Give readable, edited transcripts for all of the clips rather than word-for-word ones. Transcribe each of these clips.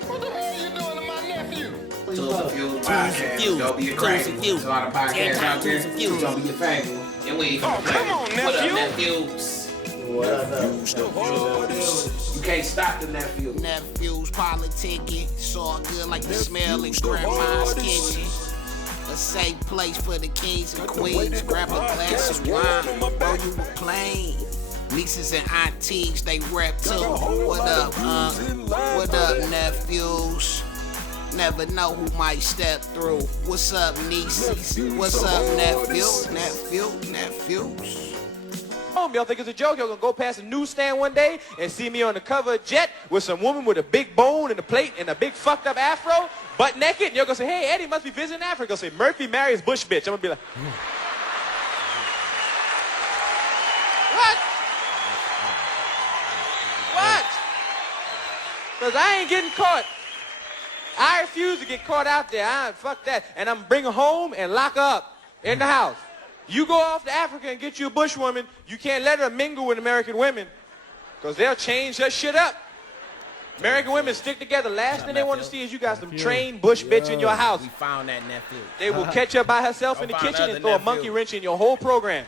What the hell you doing to my nephew? 2sNphews podcast. Don't be a crazy. There's a lot of podcasts out there. Don't be a favorite. And we ain't gonna play. Come on, What up, nephew? Nephews? What up? You can't stop the Nephews. Nephews, politicking, it's all good like the smell in grandma's kitchen. A safe place for the kings and queens. Grab a glass of wine, bro, you were playing. Nieces and aunties, they rep too. What up, What up, nephews? Never know who might step through. What's up, nieces? What's up, nephews? Y'all think it's a joke? Y'all gonna go past a newsstand one day and see me on the cover of Jet with some woman with a big bone and a plate and a big fucked up afro, butt naked, and y'all gonna say, hey, Eddie must be visiting Africa. Gonna say, Murphy marries Bush bitch. I'm gonna be like, what? What? Because I ain't getting caught. I refuse to get caught out there. Fuck that. And I'm bring her home and lock her up in the house. You go off to Africa and get you a bush woman, you can't let her mingle with American women because they'll change her shit up. American women stick together. Last thing they want to see is you got some trained bush bitch in your house. We found that nephew. They will catch her by herself in the kitchen and throw a monkey wrench in your whole program.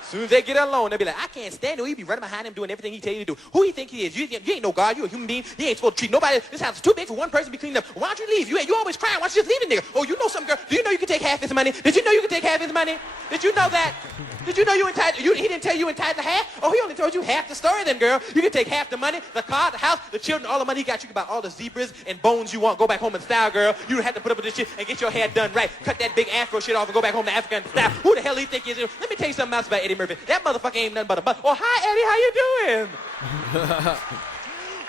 As soon as they get alone, they'll be like, I can't stand it. You be running behind him doing everything he tell you to do. Who you think he is? You ain't no God. You a human being. You ain't supposed to treat nobody. This house is too big for one person to be cleaned up. Why don't you leave? You always crying. Why don't you just leave it, nigga? Oh, you know something, girl. Do you know you can take half his money? Did you know you can take half his money? Did you know that? Did you know you entitled? He didn't tell you entitled to half? Oh, he only told you half the story then, girl. You can take half the money, the car, the house, the children, all the money he got. You can buy all the zebras and bones you want. Go back home in style, girl. You don't have to put up with this shit and get your hair done right. Cut that big afro shit off and go back home to Africa in style. Who the hell do you think he is? Let me tell you something else about Eddie Murphy. That motherfucker ain't nothing but a butt. Oh, hi, Eddie. How you doing?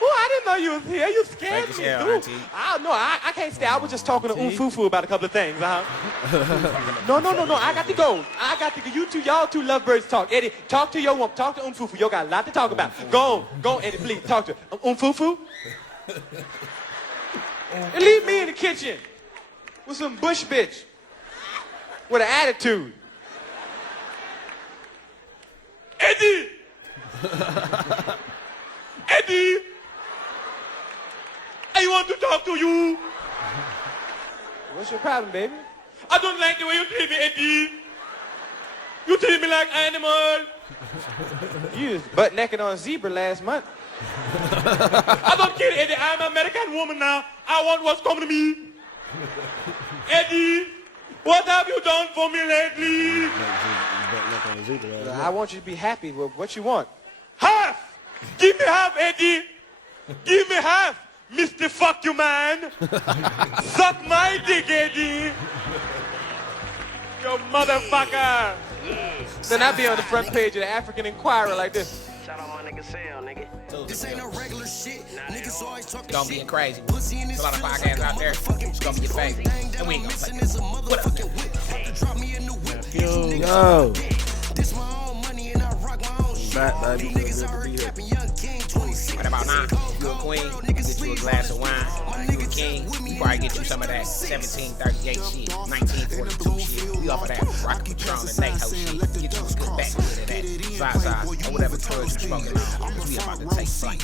Oh, I didn't know you was here. You scared me, dude. I don't know. I can't stay. I was just talking to 2sNphews about a couple of things. No. I got to go. You two, y'all two lovebirds talk. Eddie, talk to your woman. Talk to 2sNphews. You got a lot to talk about. Go on, Eddie, please. Talk to 2sNphews. And leave me in the kitchen with some bush bitch with an attitude. Eddie! Eddie! I want to talk to you. What's your problem, baby? I don't like the way you treat me, Eddie. You treat me like animal. You was butt naked on a zebra last month. I don't care, Eddie. I'm an American woman now. I want what's coming to me. Eddie, what have you done for me lately? I want you to be happy with what you want. Half! Give me half, Eddie! Give me half, Mr. Fuck You Man! Suck my dick, Eddie! You motherfucker! Then I'd be on the front page of the African Inquirer like this. Shout out my nigga Sale, nigga. This ain't no regular shit. Niggas always talking Don't be a crazy. There's a lot of podcasts out there. It's gonna be your favorite. And we ain't gonna play it. What up? Yo. This my own money and I rock my own shit. Baby. Niggas already capping young king 26. Right about now, you a queen, get you a glass of wine. You a king, you probably get you some of that 1738 shit, 1942 shit. We off of that rock Patron and Nate shit. Get you a good back with that VERSUZ or whatever drugs you smoking on. We about to take flight.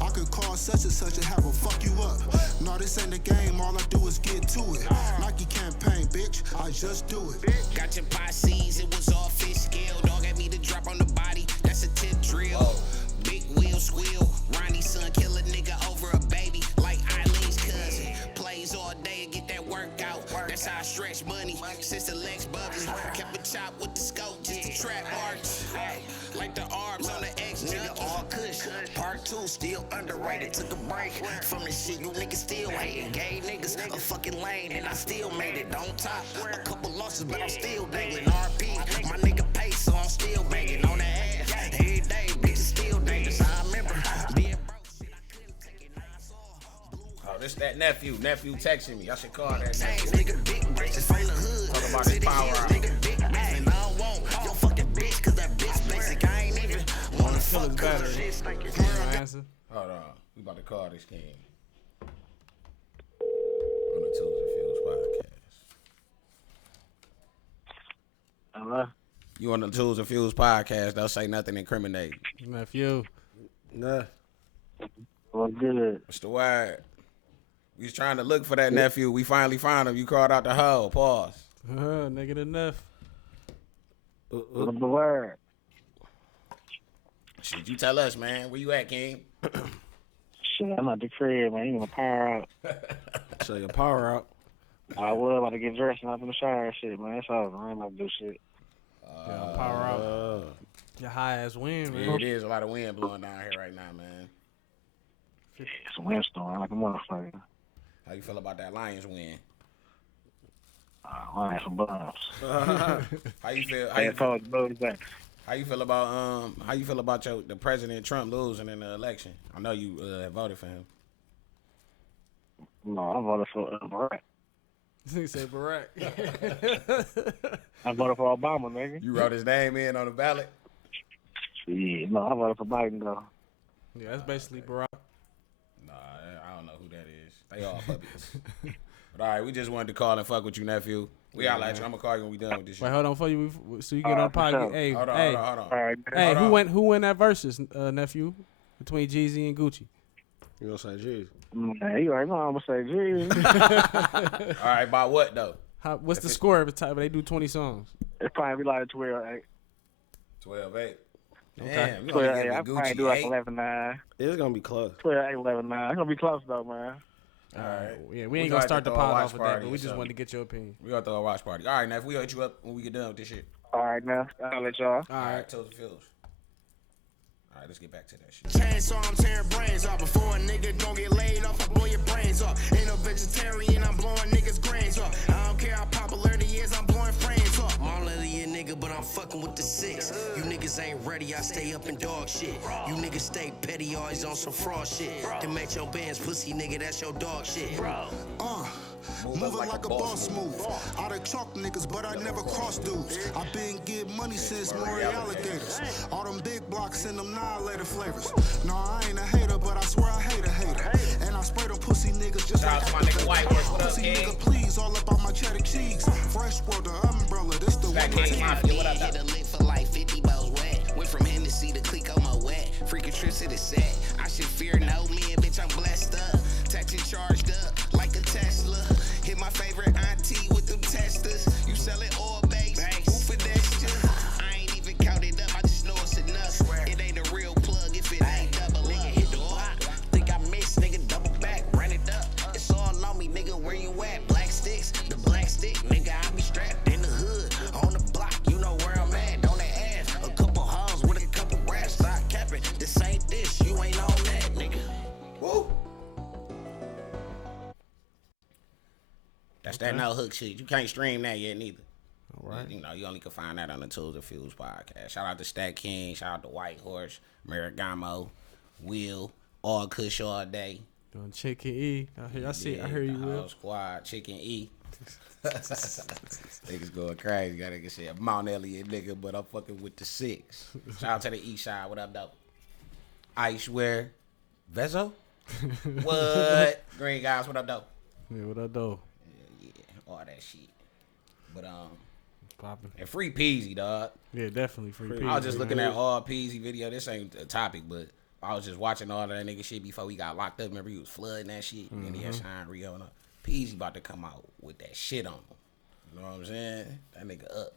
I could call such and such and have a fuck you up. No, this ain't the game, all I do is get to it. Nike campaign, bitch, I just do it. Got your posses, it was all fish scale. Dog had me to drop on the body, that's a tip drill. Big wheel squeal, Ronnie's son kill a nigga over a baby like Eileen's cousin. Plays all day and get that workout. That's how I stretch money since the legs buggers. Kept a chop with the scope just to trap marks. Like the arms on the X nigga, all kush. Part 2 still underrated. Took a break from the shit you niggas still hating. Gay niggas a fucking lane and I still made it. Don't top a couple losses, but I'm still dangling. RP, my nigga pay, so I'm still banging on the ass. Every day, bitch, still dangerous. I remember being broke, shit, I couldn't take it. Now I saw blue. Oh, this that nephew texting me. I should call that nephew. Nigga, big braces from the hood. Talk about his power out. Nigga, big braces. And I don't want your fucking bitch, cause that bitch basic. I ain't even wanna fuck her. Hold on. We about to call this king. On the 2sNphews podcast. Hello? You on the 2sNphews podcast, don't say nothing incriminating. Nephew. Nah. Well, good. What's the word? We was trying to look for that nephew. We finally found him. You crawled out the hole. Pause. Nigga enough. What's the word? Shit, you tell us, man. Where you at, King? Shit, I'm at the crib, man. You gonna power out. So your power out. I was about to get dressed and up in the shower and shit, man. That's all. I ain't about to do shit. Yeah, power out. Your high ass wind, man. Yeah, it is a lot of wind blowing down here right now, man. It's a windstorm like a motherfucker. How you feel about that Lions win? I had some bums. How you feel? How you feel about the President Trump losing in the election? I know you voted for him. No, I voted for Barack. He said Barack. I voted for Obama, nigga. You wrote his name in on the ballot? Yeah, no, I voted for Biden, though. Yeah, that's basically Barack. Nah, I don't know who that is. They all puppies. But all right, we just wanted to call and fuck with you, nephew. We out like you. I'm gonna call you when we done with this shit. Wait, hold on for you, so you get on the podcast. Sure. Hey, Hold on. All right, Hey, man. who went that versus, nephew, between Jeezy and Gucci? You gonna say Jeezy? Hey, you already know I'm gonna say Jeezy. All right, by what though? What's the score every time they do 20 songs? It's probably like 12-8. 12-8. Okay. Damn, we 12-8. only I give probably Gucci do like 8. 11-9. It's gonna be close. 12-8, 11-9. It's gonna be close though, man. All right. Yeah, we We ain't gonna gonna start the have to throw a pod watch off of that, party but or we just something. wanted to get your opinion. We gonna throw a watch party. All right, Neff, we'll hit you up when we get done with this shit. All right, now I'll let y'all. All right. 2sNphews. All right, let's get back to that shit. Chainsaw, I'm tearing brains off. Before a nigga don't get laid off, I blow your brains off. Ain't no vegetarian, I'm blowing niggas' grains off. I don't care how popular it is, I'm blowing frames off. I'm all of you nigga, but I'm fucking with the 6. You niggas ain't ready, I stay up in dog shit. You niggas stay petty, always on some fraud shit. To match your bands, pussy nigga, that's your dog shit. Moving like a boss move. I done chalk niggas, but I never cross dudes. I been get money since Maury alligators. All them big blocks and them annihilator flavors. No, I ain't a hater, but I swear I hate a hater. And I spray them pussy niggas just Shout out like to my nigga White Horse. What up, pussy King? nigga, please, all up on my cheddar cheeks. Fresh world, the umbrella, this the Back one. King Mafia. What up, Hit though? a lick for like 50 bows wet. Went from Hennessy to click on my wet. Freaking trips to the set. I should fear no man, bitch, I'm blessed up. Taxi charged up like a Tesla. Hit my favorite auntie with them testers. You selling oil base, who finessed ya? I ain't even counted up, I just know it's enough. It ain't a real plug if it ain't double up. Hit the block, think I missed, nigga, double back, run it up. It's all on me, nigga, where you at? Black sticks, the black stick, nigga, I be strapped in the hood. On the block, you know where I'm at, on the ass. A couple hoes with a couple raps, stop capping. This ain't this, you ain't on that, nigga. Woo. That's that no hook shit. You can't stream that yet neither. All right. You know, you only can find that on the 2sNphews podcast. Shout out to Stack King. Shout out to White Horse, Marigamo, Will, all Kush all day. Doing Chicken E. I hear you, the Will. whole squad, Chicken E. Niggas going crazy. Got nigga say Mount Elliott nigga, but I'm fucking with the 6. Shout out to the East Side. What up, though? Icewear. Vezo? What? Green guys, what up, though? Yeah, what up, though? Yeah, all that shit. But Popping. and free Peasy, dog. Yeah, definitely free. I was just looking at all Peasy video. This ain't a topic, but I was just watching all that nigga shit before he got locked up. Remember he was flooding that shit, and then he had Shine Rio and Peasy about to come out with that shit on him. You know what I'm saying? That nigga up.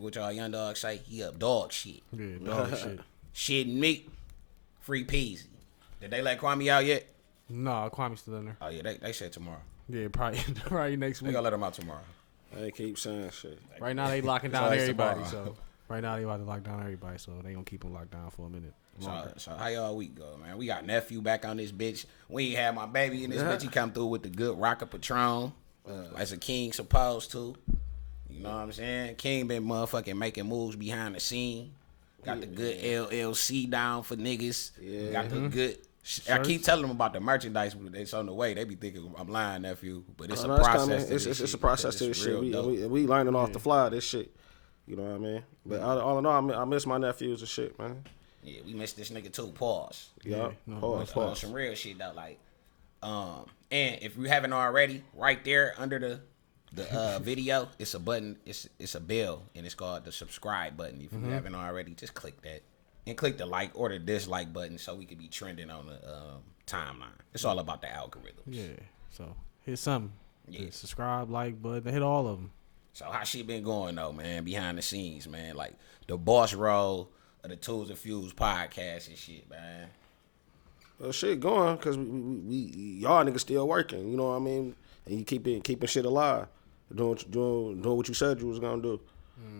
What y'all young dogs say? He up dog shit. Yeah, dog shit. Shit and meat. Free Peasy. Did they let Kwame out yet? No, Kwame's still in there. Oh yeah, they said tomorrow. Yeah, probably next They week. gonna let him out tomorrow. They keep saying shit. Right now they locking down always everybody. tomorrow. So right now they about to lock down everybody. So they gonna keep them locked down for a minute. So how y'all week go, man? We got Nephew back on this bitch. We ain't had my baby in this bitch. He come through with the good Rocker Patron, as a king supposed to. You know what I'm saying? King been motherfucking making moves behind the scene. Got the good LLC down for niggas. Yeah. Got the good. I keep telling them about the merchandise, but it's on the way. They be thinking I'm lying, Nephew, but it's a process. It's a process to this shit. We learning off the fly this shit. You know what I mean? But all in all, I miss my nephews and shit, man. Yeah, we miss this nigga too. Pause. Yeah, pause. Some real shit though, like, and if you haven't already, right there under the video, it's a button. It's a bell, and it's called the subscribe button. If you haven't already, just click that. and click the like or the dislike button so we can be trending on the timeline. It's all about the algorithms. Yeah. So hit something. Yeah. The subscribe, like button, hit all of them. So how shit been going though, man? Behind the scenes, man. Like the boss role of the 2sNphews podcast and shit, man. Well, shit going because we y'all niggas still working. You know what I mean? And you keeping shit alive, doing what you said you was gonna do.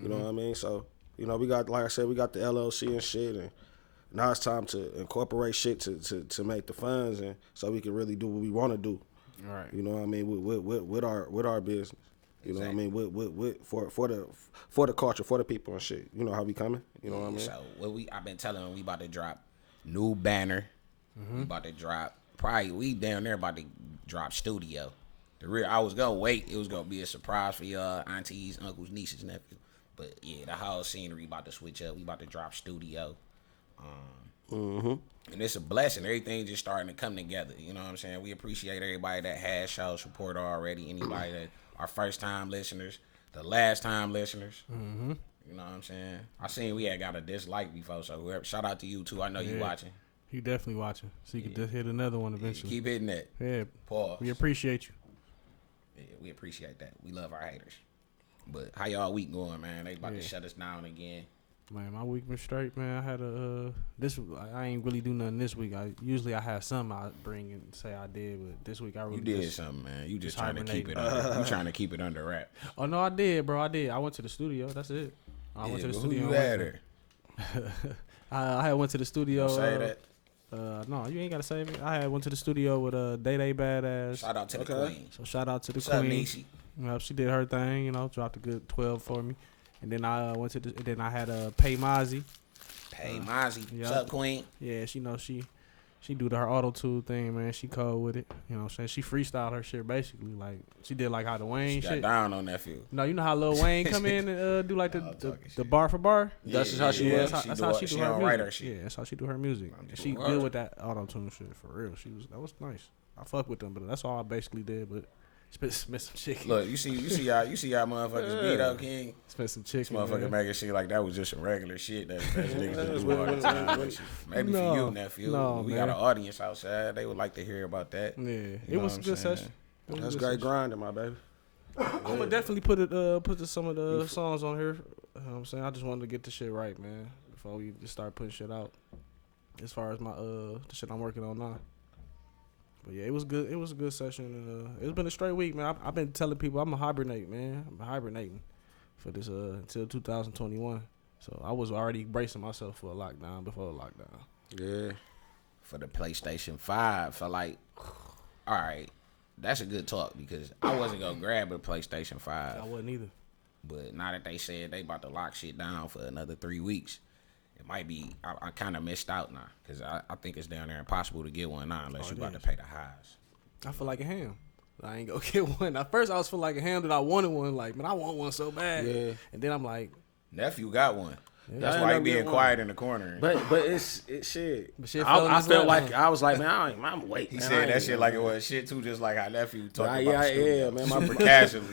You know what I mean? So you know we got, like I said, we got the LLC and shit, and now it's time to incorporate shit to make the funds and so we can really do what we want to do. Right. You know what I mean? With our business. You know what I mean? With for the culture, for the people and shit. You know how we coming? You know what I mean? So I've been telling them we about to drop new banner. We about to drop we down there about to drop studio. I was gonna wait. It was gonna be a surprise for y'all aunties, uncles, nieces, nephews. But yeah, the whole scenery about to switch up. We about to drop studio. And it's a blessing. Everything just starting to come together. You know what I'm saying? We appreciate everybody that has show support already. Anybody that are first time listeners, the last time listeners. You know what I'm saying? I seen we had got a dislike before, so shout out to you too. I know you watching. You definitely watching. So you can just hit another one eventually. Keep hitting that. Yeah. Pause. We appreciate you. Yeah, we appreciate that. We love our haters. But how y'all week going, man? They about to shut us down again. Man, my week been straight, man. I had I ain't really do nothing this week. Usually I have something I bring and say I did, but this week I really did something, man. You just trying to keep it under. You trying to keep it under wrap. Oh no, I did, bro. I did. I went to the studio. That's it. I went to the studio. Who you had her? I had went to the studio. Don't say that. No, you ain't gotta say it. I had went to the studio with Day Badass. Shout out to the queen. So shout out to the What's queen. up, Niecy? She did her thing, you know, dropped a good 12 for me. And then I went to then I had Pay Mozzie. What's up, queen? Yeah, she do her auto tune thing, man. She cold with it. You know what I'm saying? She freestyled her shit basically. Like she did like how the Wayne She shit. got down on that field. No, you know how Lil Wayne come in and do like the bar for bar? That's just how she was. That's how she do her write music. her shit. Yeah, that's how she do her music. And she good with that auto tune shit for real. That was nice. I fuck with them, but that's all I basically did. But spent some chicken. Look, you see y'all motherfuckers beat up King. Spent some chicken. Motherfucker making shit like that was just some regular shit that niggas do all the time. Maybe for you, nephew. We got an audience outside. They would like to hear about that. Yeah, it was a good session. That's great grinding, my baby. I'm gonna definitely put some of the songs on here. You know what I'm saying? I just wanted to get the shit right, man, before we just start putting shit out. As far as my the shit I'm working on now. But yeah, it was good. It was a good session, and it's been a straight week, man. I've been telling people I'm a hibernate, man. I'm hibernating for this until 2021. So I was already bracing myself for a lockdown before the lockdown. Yeah. For the PlayStation 5, so like, all right, that's a good talk because I wasn't gonna grab a PlayStation 5. I wasn't either. But now that they said they about to lock shit down for another 3 weeks, it might be, I kind of missed out now because I think it's down there impossible to get one now unless you about to pay the highs. I feel like a ham. I ain't gonna get one. At first I was feeling like a ham that I wanted one. Like, man, I want one so bad. Yeah. And then I'm like, nephew got one. Yeah. That's why he being quiet in the corner. But it's shit. But shit I felt like I was like, man, I'm waiting. He said that shit like it was shit too, just like how nephew talked about. Yeah, man. Super casually.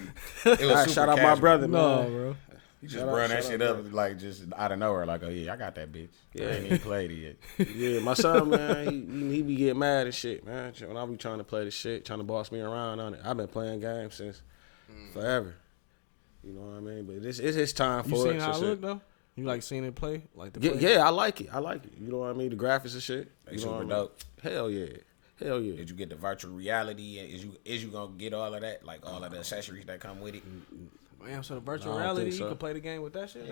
It was super shout out casual. my brother, no, man. bro. You just run that shit up like just out of nowhere, like, oh yeah, I got that bitch. Yeah, I ain't even played it yet. Yeah, my son, man, he be getting mad and shit, man. When I be trying to play this shit, trying to boss me around on it. I've been playing games since forever. You know what I mean? But it's his time for it. You seen how it look though? You like seeing it play? Like the play? Yeah, I like it. You know what I mean? The graphics and shit. They super dope. Hell yeah. Did you get the virtual reality? Is you gonna get all of that? Like all of the accessories that come with it? Man, so the virtual reality, you can play the game with that shit?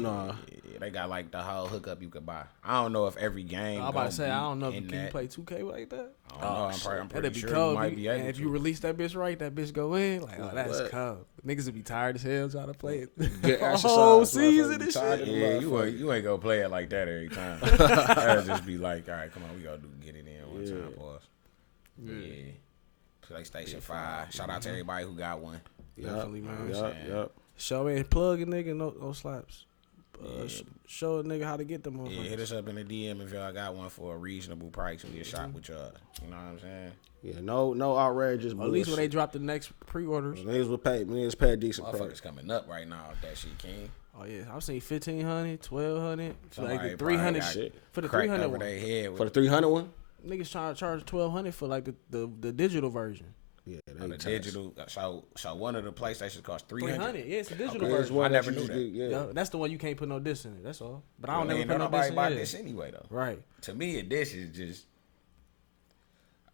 Nah. Yeah, they got like the whole hookup you could buy. I don't know if every game. I'm about to say, I don't know if you can play 2K like that. I don't know. I'm pretty be sure cold. you might be able if to. you release that bitch right, that bitch go in. Like, oh, that's cold. Niggas would be tired as hell trying to play it. Get a whole season and shit. Yeah, you ain't gonna play it like that every time. That'll just be like, all right, come on, we gotta get it in one time, pause. Yeah. PlayStation 5. Shout out to everybody who got one. Definitely, man. Yep. Show ain't plug a nigga, no slaps. Show a nigga how to get them motherfuckers. Yeah, hit us up in the DM if y'all got one for a reasonable price. We'll shop with y'all. You know what I'm saying? Yeah, no outrageous. At least when they drop the next pre-orders. Niggas will pay. Niggas pay a decent price. Motherfuckers coming up right now with that shit, King. Oh yeah, I've seen 1,500, 1,200, Somebody like the 300 probably got for the cracked 300 over one. their head For with the 300 one. Niggas trying to charge 1,200 for like the digital version. Yeah, the digital. So one of the PlayStations cost 300. Yeah, it's a digital Okay, version. I never knew that. Yeah, that's the one you can't put no disc in it. That's all. But I don't Well, never put no nobody disc buy in it. this anyway though. Right. To me, a dish is just.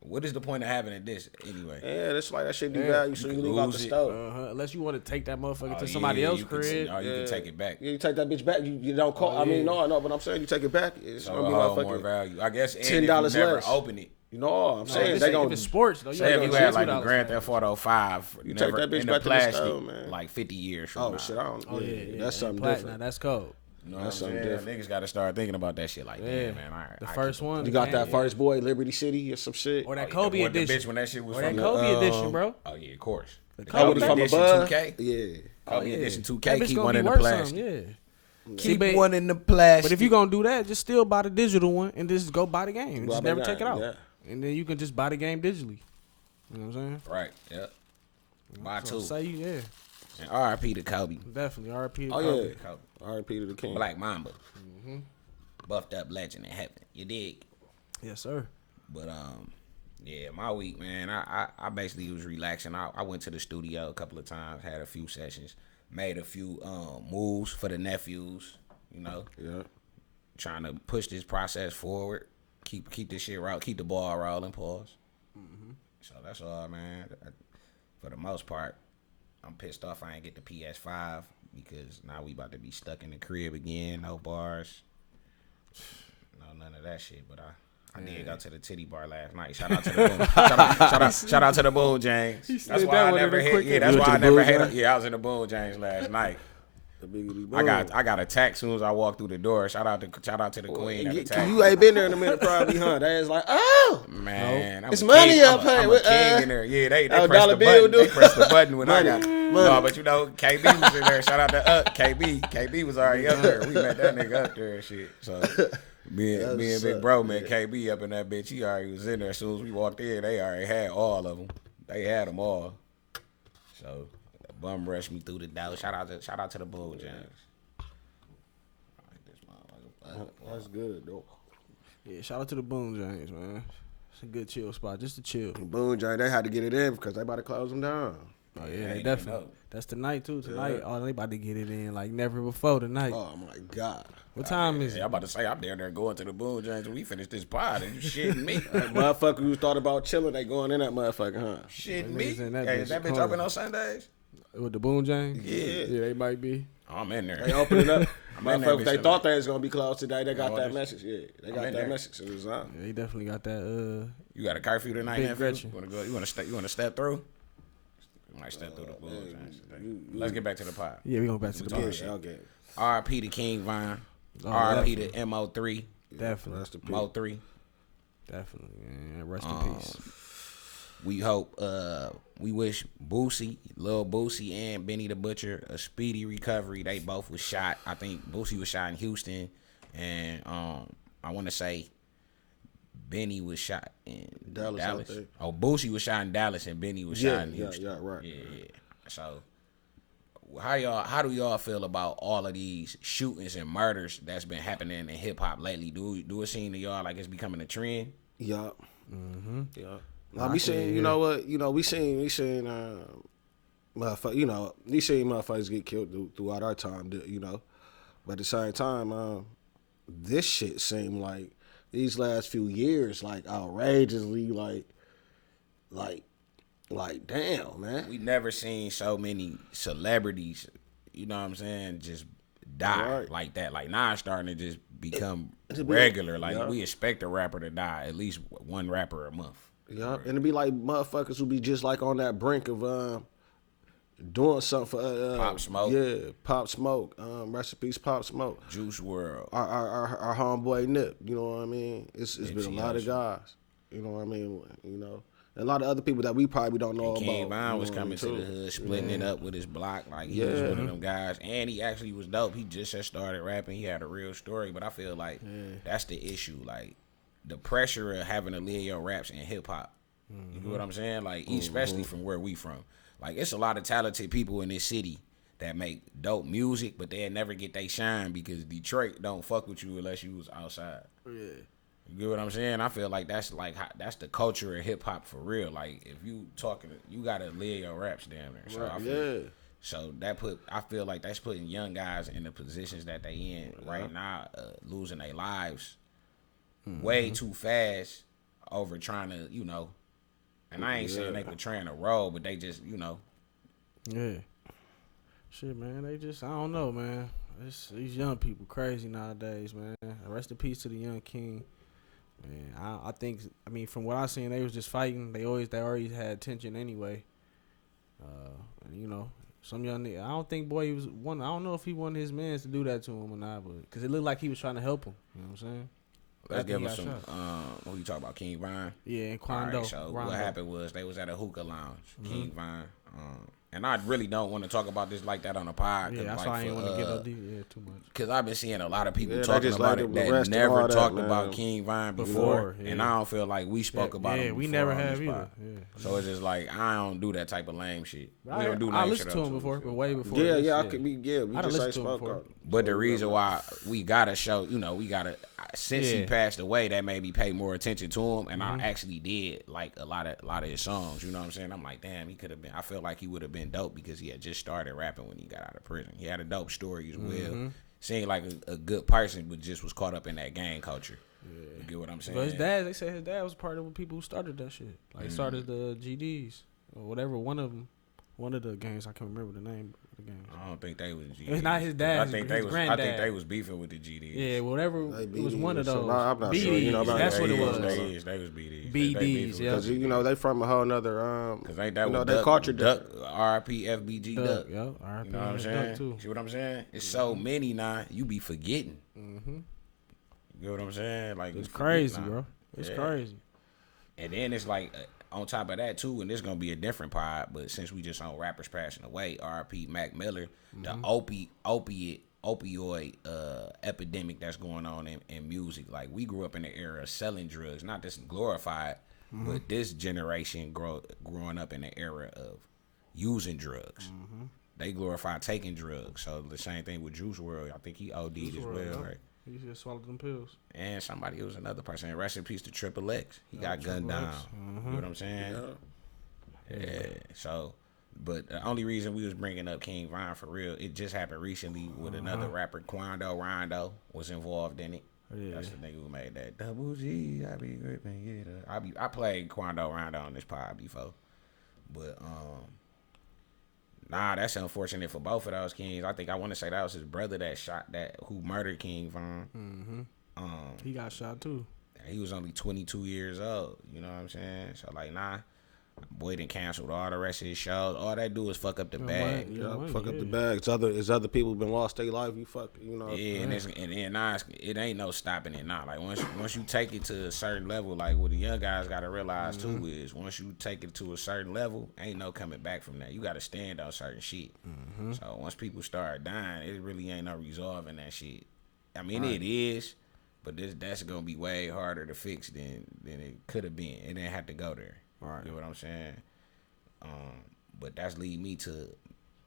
What is the point of having a dish anyway? Yeah, that's like that shit devalue. So you leave out the stove. Unless you want to take that motherfucker to somebody else's crib. You can take it back. Yeah, you take that bitch back. You don't call. I mean, no, but I'm saying you take it back. It's So gonna be more motherfucking value. I guess $10 if you never less. Open it. You know, I'm saying If they gonna. it's sports though, Say if you had like a $2 Grand Theft Auto 5, You take that bitch in back the to the plastic, stove, man. like 50 years from Oh now. shit, I don't. Oh yeah, that's something Now, different. that's cold. You know That's what I'm something saying? different. Niggas got to start thinking about that shit like, Yeah, man, all right. The first one. You got man, that first boy, Liberty City, or some shit. Or that Oh, Kobe the edition. bitch when that shit was Or from that the, Kobe edition, bro. Oh yeah, of course. The Kobe from edition above. 2K. Yeah. Kobe edition That 2K. bitch Keep gonna one be in the worth plastic. something, yeah. Keep one in the plastic. But if you gonna do that, just still buy the digital one and just go buy the game. And Buy just the never game, take it out. yeah. And then you can just buy the game digitally. You know what I'm saying? Right. Yep. Buy So two. say yeah, And R.I.P. to Kobe. definitely. RP. Oh Kobe. yeah. R.I.P. to the king. Black Mamba. Buffed up legend in heaven. You dig? Yes, sir. But yeah, my week, man. I basically was relaxing. I went to the studio a couple of times, had a few sessions, made a few moves for the nephews. You know, Yeah. trying to push this process forward. Keep this shit roll. Keep the ball rolling. Pause. So that's all, man. For the most part, I'm pissed off I ain't get the PS5 because now we about to be stuck in the crib again. No bars. No, none of that shit. But I did go to the titty bar last night. Shout out to the boom. shout out to the Boom James. That's slid why that I one in never there hit. quick. Yeah, that's You went why to I the never Boom hit. James? Yeah, I was in the Boom James last night. The biggity I got attacked as soon as I walked through the door. Shout out to the queen that attacked You me. ain't been there in a minute, probably, huh? They was like, oh, Man, I'm It's a money king. up here I'm a with, king in there. Yeah, they oh, press dollar the bill, button. dude. They press the button when Money, I got. money. No, but you know, KB was in there. Shout out to KB. KB was already up there. We met that nigga up there and shit. So me and Big Bro met KB up in that bitch. He already was in there. As soon as we walked in, they already had all of them. They had them all. So bum rushed me through the door. Shout out to the Bull James. that's good, though. Yeah, shout out to the Boom James, man. It's a good chill spot, just to chill. Boom, Jay, they had to get it in because they about to close them down. Oh yeah, they definitely. know. That's tonight too. Tonight, they about to get it in like never before tonight. Oh my God. What time is it? I'm about to say I'm down there going to the Bull James when we finish this pod and you shitting me. That motherfucker who thought about chilling, they going in that motherfucker, huh? Shitting Niggas me. in that Hey, bitch is that bitch corner. open on Sundays? With the Boom James? Yeah. Yeah, they might be. I'm in there. They open it up. I'm in that Motherfuckers, they bitch thought they was gonna be closed today. They got Oh, that this- message. Yeah, they I'm got in that there. message. It was on. Yeah, he definitely got that. You got a curfew tonight, Big Nephews? Gretchen. You wanna go? You wanna step through? You might step through the Bull James today. Let's get back to the pod. Yeah, we going back to the talk bar. shit. Okay. R.I.P. to King Vine. Oh, R.I.P. to MO3. Definitely, That's the pick. Mo3. definitely. Man. Rest in peace. We hope, we wish Boosie, Lil Boosie and Benny the Butcher a speedy recovery. They both was shot. I think Boosie was shot in Houston, and I want to say Benny was shot in Dallas, I Dallas. think. Oh, Boosie was shot in Dallas, and Benny was shot in Houston. Yeah, right. Yeah. So, how do y'all feel about all of these shootings and murders that's been happening in hip hop lately? Do it seem to y'all like it's becoming a trend? Yeah. Mm-hmm. Yeah. Now, we seen, you know what? You know, we seen, motherfuckers, you know, we seen motherfuckers get killed throughout our time, you know. But at the same time, this shit seemed like these last few years, like outrageously, like damn, man. We never seen so many celebrities, you know what I'm saying, just die Right. like that. Like now it's starting to just become It'd be regular. like- Like yeah. we expect a rapper to die, at least one rapper a month. Yeah, and it'd be like motherfuckers who be just like on that brink of doing something for Pop Smoke. Yeah, Pop Smoke. Recipes Pop Smoke. Juice World. Our homeboy Nip. You know what I mean? It's been a lot of Hussle. guys. You know what I mean? You know, and a lot of other people that we probably don't know And King about. Von you was know what I coming mean, to the too. hood, splitting it up with his block. Like he was Yeah. one of them guys, and he actually was dope. He just had started rapping. He had a real story, but I feel like that's the issue. Like the pressure of having to live your raps in hip hop. You know what I'm saying? Like especially from where we from. Like it's a lot of talented people in this city that make dope music, but they'll never get they shine because Detroit don't fuck with you unless you was outside. Yeah. You get what I'm saying? I feel like that's that's the culture of hip hop for real. Like if you talking, you gotta live your raps down there. So I feel, so I feel like that's putting young guys in the positions that they in right now, losing their lives way too fast over trying to, and I ain't saying they portraying a role, but they just, Yeah. Shit, man, they just, I don't know, man. These young people crazy nowadays, man. Rest in peace to the young king. Man, I think, from what I seen, they was just fighting. They already had tension anyway. Some young nigga, I don't think boy he was one. I don't know if he wanted his mans to do that to him or not, but because it looked like he was trying to help him. You know what I'm saying? Let's give him some. What you talk about, King Vine? Yeah, and Quando. Right, so what happened was they was at a hookah lounge, King Vine. And I really don't want to talk about this like that on the pod. Yeah, that's why I ain't want to get up too much. Because I've been seeing a lot of people talking about it that never talked about King Vine before. And I don't feel like we spoke about him before. We never have either. So it's just like, I don't do that type of lame shit. We don't do I listened to him before, but way before. Yeah, I could be, we just ain't spoke on. But the reason why we gotta show, since he passed away, that made me pay more attention to him, and I actually did like a lot of his songs. You know what I'm saying? I'm like, damn, he could have been. I feel like he would have been dope because he had just started rapping when he got out of prison. He had a dope story as well. Seemed like a good person, but just was caught up in that gang culture. Yeah. You get what I'm saying? But his dad, they said his dad was part of the people who started that shit. Like started the GDs or whatever. One of the gangs. I can't remember the name. I don't think they was GD. It's not his dad. I think they was beefing with the GD. Yeah, whatever. It was one of those. So, I'm not sure. That's what it was. They was BDs. BDs, yeah. Because they from a whole nother. Because ain't that what they culture Duck, RIP FBG Duck. Yeah, RIP. You know what I'm saying? Too. See what I'm saying? It's so many now. You be forgetting. You get what I'm saying? Like it's crazy, bro. It's crazy. And then it's like. On top of that too, and this gonna be a different pod, but since we just on rappers passing away, R.I.P. Mac Miller, the opioid epidemic that's going on in music. Like we grew up in the era of selling drugs, not this glorified, but this generation growing up in the era of using drugs. They glorify taking drugs. So the same thing with Juice WRLD. I think he OD'd as well, right? He just swallowed them pills. And somebody was another person. And rest in peace to Triple X. He got gunned down. You know what I'm saying? Yeah. So, but the only reason we was bringing up King Vine for real, it just happened recently with another rapper, Quando Rondo, was involved in it. Yeah. That's the nigga who made that double G. I be gripping, I played Quando Rondo on this pod before, but nah, that's unfortunate for both of those kings. I want to say that was his brother who murdered King Von. He got shot too. He was only 22 years old. You know what I'm saying? So like, boy done canceled all the rest of his shows. All they do is fuck up the bag. Fuck up the bag. It's other people been lost their life. You fuck, Yeah, and then now it ain't no stopping it now. Like once you take it to a certain level, like what the young guys gotta realize too is once you take it to a certain level, ain't no coming back from that. You gotta stand on certain shit. So once people start dying, it really ain't no resolving that shit. I mean, it is, but that's gonna be way harder to fix than it could have been. It didn't have to go there. Right. You know what I'm saying? But that's lead me to,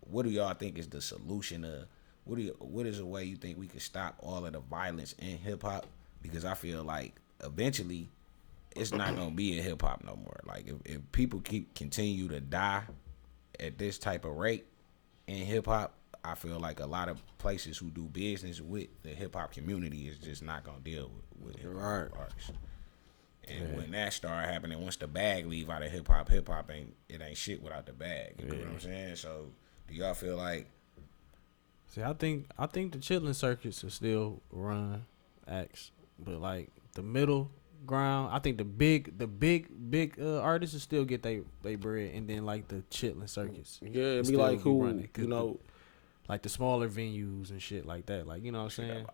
what do y'all think is the solution of, what is a way you think we can stop all of the violence in hip hop? Because I feel like eventually it's not gonna be in hip hop no more. Like if people continue to die at this type of rate in hip hop, I feel like a lot of places who do business with the hip hop community is just not gonna deal with hip hop artists. And when that start happening, once the bag leave out of hip hop ain't shit without the bag. You know what I'm saying? So do y'all feel like? See, I think the chilling circuits will still run acts, but like the middle ground, I think the big artists will still get they bread, and then like the chilling circuits. Yeah, it'd be like who running, like the smaller venues and shit like that. Like, you know what I'm saying?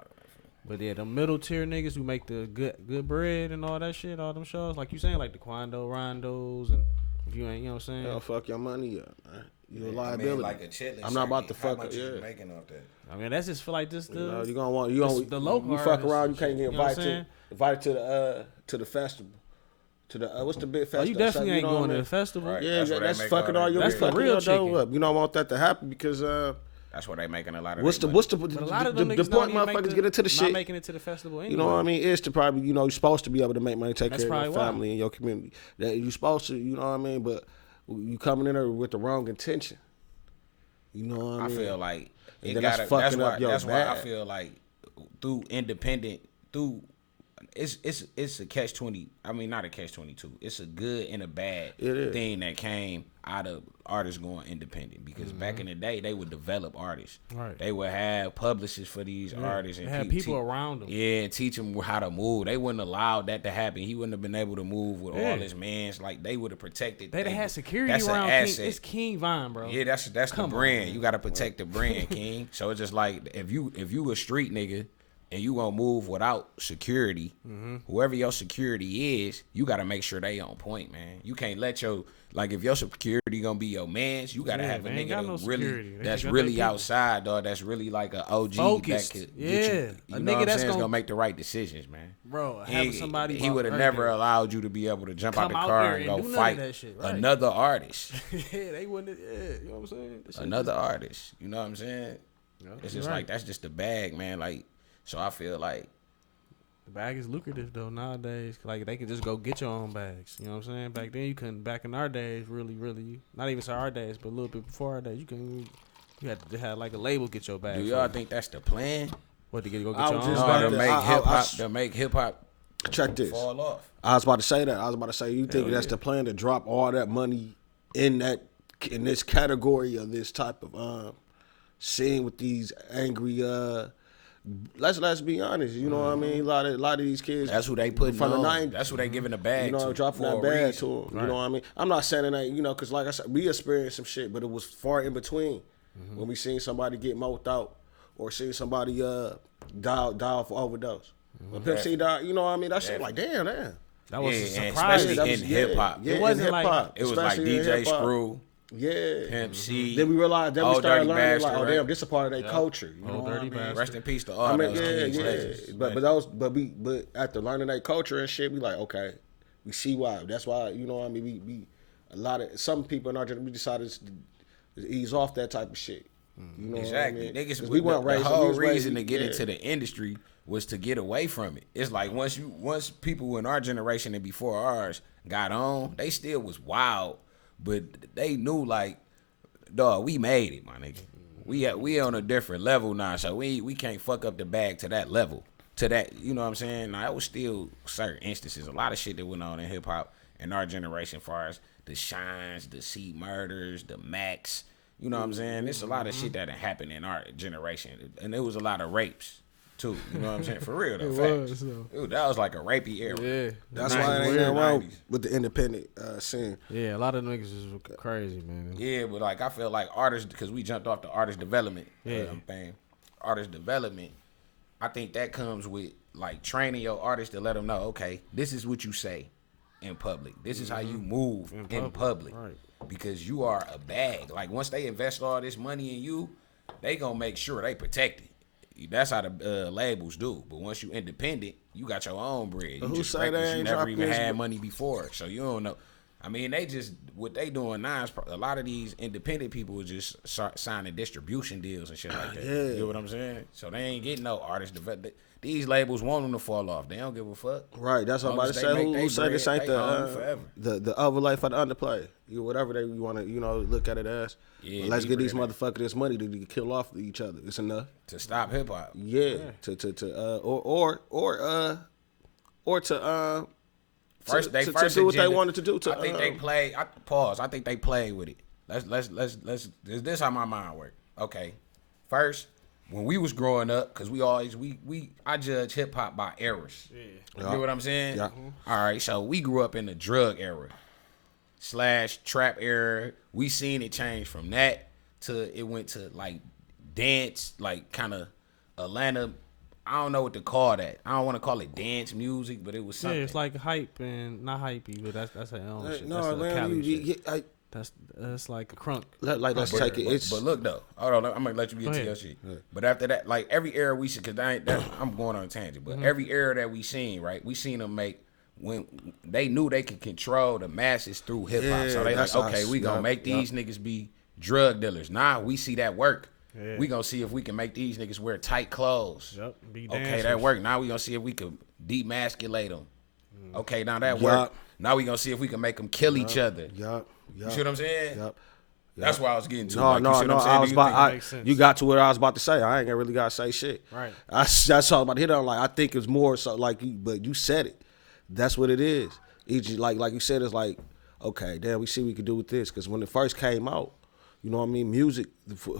But yeah, the middle tier niggas who make the good bread and all that shit, all them shows, like you saying, like the Quando Rondos, and if you ain't, you know what I'm saying? They'll fuck your money up, man. You're a liability. I mean, like a chitlin. I'm not about to fuck up. Yeah. Making off that? I mean, that's just for like this. You gonna want the local. You fuck around, you can't get invited to the festival. To the what's the big festival? Oh, you definitely ain't going to the festival. Right. Yeah, that's fucking all your real shit up. You don't want that to happen because That's where they making a lot of. What's the But a lot of them the niggas point? don't even Motherfuckers get into the not shit. making it to the festival anyway. You know what I mean? Is to probably, you know, you're supposed to be able to make money, take That's care of your probably why. family and your community. That you're supposed to, you know what I mean? But you coming in there with the wrong intention. You know what I mean? I feel like And it then gotta. that's fucking up your That's why I bag. feel like through independent, it's a catch-20. I mean, not a catch-22. It's a good and a bad thing that came out of artists going independent. Because back in the day, they would develop artists. Right. They would have publicists for these artists and They had people around them. Yeah, and teach them how to move. They wouldn't allow that to happen. He wouldn't have been able to move with all his mans. Like they would have protected. They'd have had security that's around an King. asset. It's King Vine, bro. Yeah, that's the brand. You gotta protect the brand, King. So it's just like if you a street nigga and you gonna move without security, whoever your security is, you gotta make sure they on point, man. You can't let if your security gonna be your mans, you gotta have a nigga that's really outside, dog. That's really like a OG Focused. that could Yeah. get you. A You know nigga what I'm that's saying? Is gonna make the right decisions, man. Bro, having somebody He would have right never there. allowed you to be able to jump out Come the out car there and and go do none of fight that shit, right. another artist. Yeah, they wouldn't. Yeah, you know what I'm saying? That shit Another artist. You know what I'm saying? Yeah, It's just right. like that's just the bag, man. Like, so I feel like The bag is lucrative though nowadays. Like they can just go get your own bags. You know what I'm saying? Back then you couldn't. Back in our days, really, not even say our days, but a little bit before our days, you had to have like a label get your bag. do y'all think that's the plan? What to go get I your was own just bag? about To to- make hip hop Check this. fall off. I was about to say that. I was about to say, you think that's the plan to drop all that money in this category of this type of scene with these angry let's be honest, you know what I mean? A lot of these kids. That's who they put from the on. 90s. That's who they giving the bag You know, to. dropping for that a bag reason. to them. You know what I mean? I'm not saying that, you know, because like I said, we experienced some shit, but it was far in between when we seen somebody get moped out or seen somebody die for overdose. When Pimp C died, you know what I mean? That shit like, damn. That was a Yeah, and surprise. especially in hip hop. Yeah, It wasn't in like- hip-hop, It was like especially in DJ hip-hop. Screw, Yeah. Pimp C. Then we realized, then we Old started Dirty learning, Bastard, like, oh, right? damn, this is a part of their culture. You know Old what I Dirty mean? Bastard. Rest in peace to all I mean, those kings, yeah. legends. But after learning their culture and shit, we like, okay, we see why. That's why, you know what I mean? We a lot of, some people in our generation, we decided to ease off that type of shit. You know Exactly. what I mean? Niggas, 'Cause we weren't raised. the whole we was raised- reason to get yeah. into the industry was to get away from it. It's like once people in our generation and before ours got on, they still was wild, but they knew like, dog, we made it, my nigga. We on a different level now, so we can't fuck up the bag to that level. To that, you know what I'm saying? Now, it was still certain instances, a lot of shit that went on in hip hop in our generation, as far as the Shines, the C Murders, the Max. You know what I'm saying? There's a lot of shit that happened in our generation, and there was a lot of rapes too. You know what I'm saying? For real though, facts. Dude, that was like a rapey era. Yeah, That's why it ain't nothing wrong with the independent scene. Yeah, a lot of niggas is crazy, man. Yeah, but like I feel like artists, because we jumped off the artist development thing. Artist development, I think that comes with like training your artist to let them know, okay, this is what you say in public. This is how you move in public. Right. Because you are a bag. Like once they invest all this money in you, they gonna make sure they protect it. That's how the labels do. But once you independent, you got your own bread. You Who just say they reckless. You ain't never dropping even this- had money before, so you don't know. I mean, they just what they doing now is a lot of these independent people are just signing distribution deals and shit like that. You know what I'm saying? So they ain't getting no artist development. These labels want them to fall off. They don't give a fuck. Right, that's what I'm about to say. Who say this ain't the overlay for the underplay? Whatever they want to, look at it as. Yeah, let's get these motherfuckers this money to kill off each other. It's enough to stop hip hop. Yeah, or to First, they to first do what agenda, they wanted to do. I think they play. Pause. I think they played with it. Let's. This how my mind work. Okay, first, when we was growing up, because I judge hip hop by eras. Yeah. You know what I'm saying? Yeah. All right. So we grew up in the drug era / trap era. We seen it change from that to it went to like dance, like kind of Atlanta. I don't know what to call that. I don't want to call it dance music, but it was something. Yeah, it's like hype and not hypey, but that's their own shit. No, that's man, Cali shit. That's like a crunk. Let's take it. But look though, hold on, I'm gonna let you get to your shit. Yeah. But after that, like every era we see, cause I'm going on a tangent. But every era that we seen, right? We seen them make when they knew they could control the masses through hip hop. So they like, okay, we gonna make these niggas be drug dealers. Nah, we see that work. Yeah. We gonna see if we can make these niggas wear tight clothes. Yep. Be Okay, dancers. that worked. Now we gonna see if we can demasculate them. Okay, now that worked. Now we gonna see if we can make them kill each other. Yup. You see what I'm saying? Yup. That's why I was getting to. No, like, you see no. what I'm saying? I was Do you about. think- sense? You got to what I was about to say. I ain't gonna really gotta say shit. Right. That's all I was about to hit on. Like I think it's more so like you, but you said it. That's what it is. Each like you said, it's like okay, damn, we see what we can do with this. Because when it first came out, you know what I mean, music,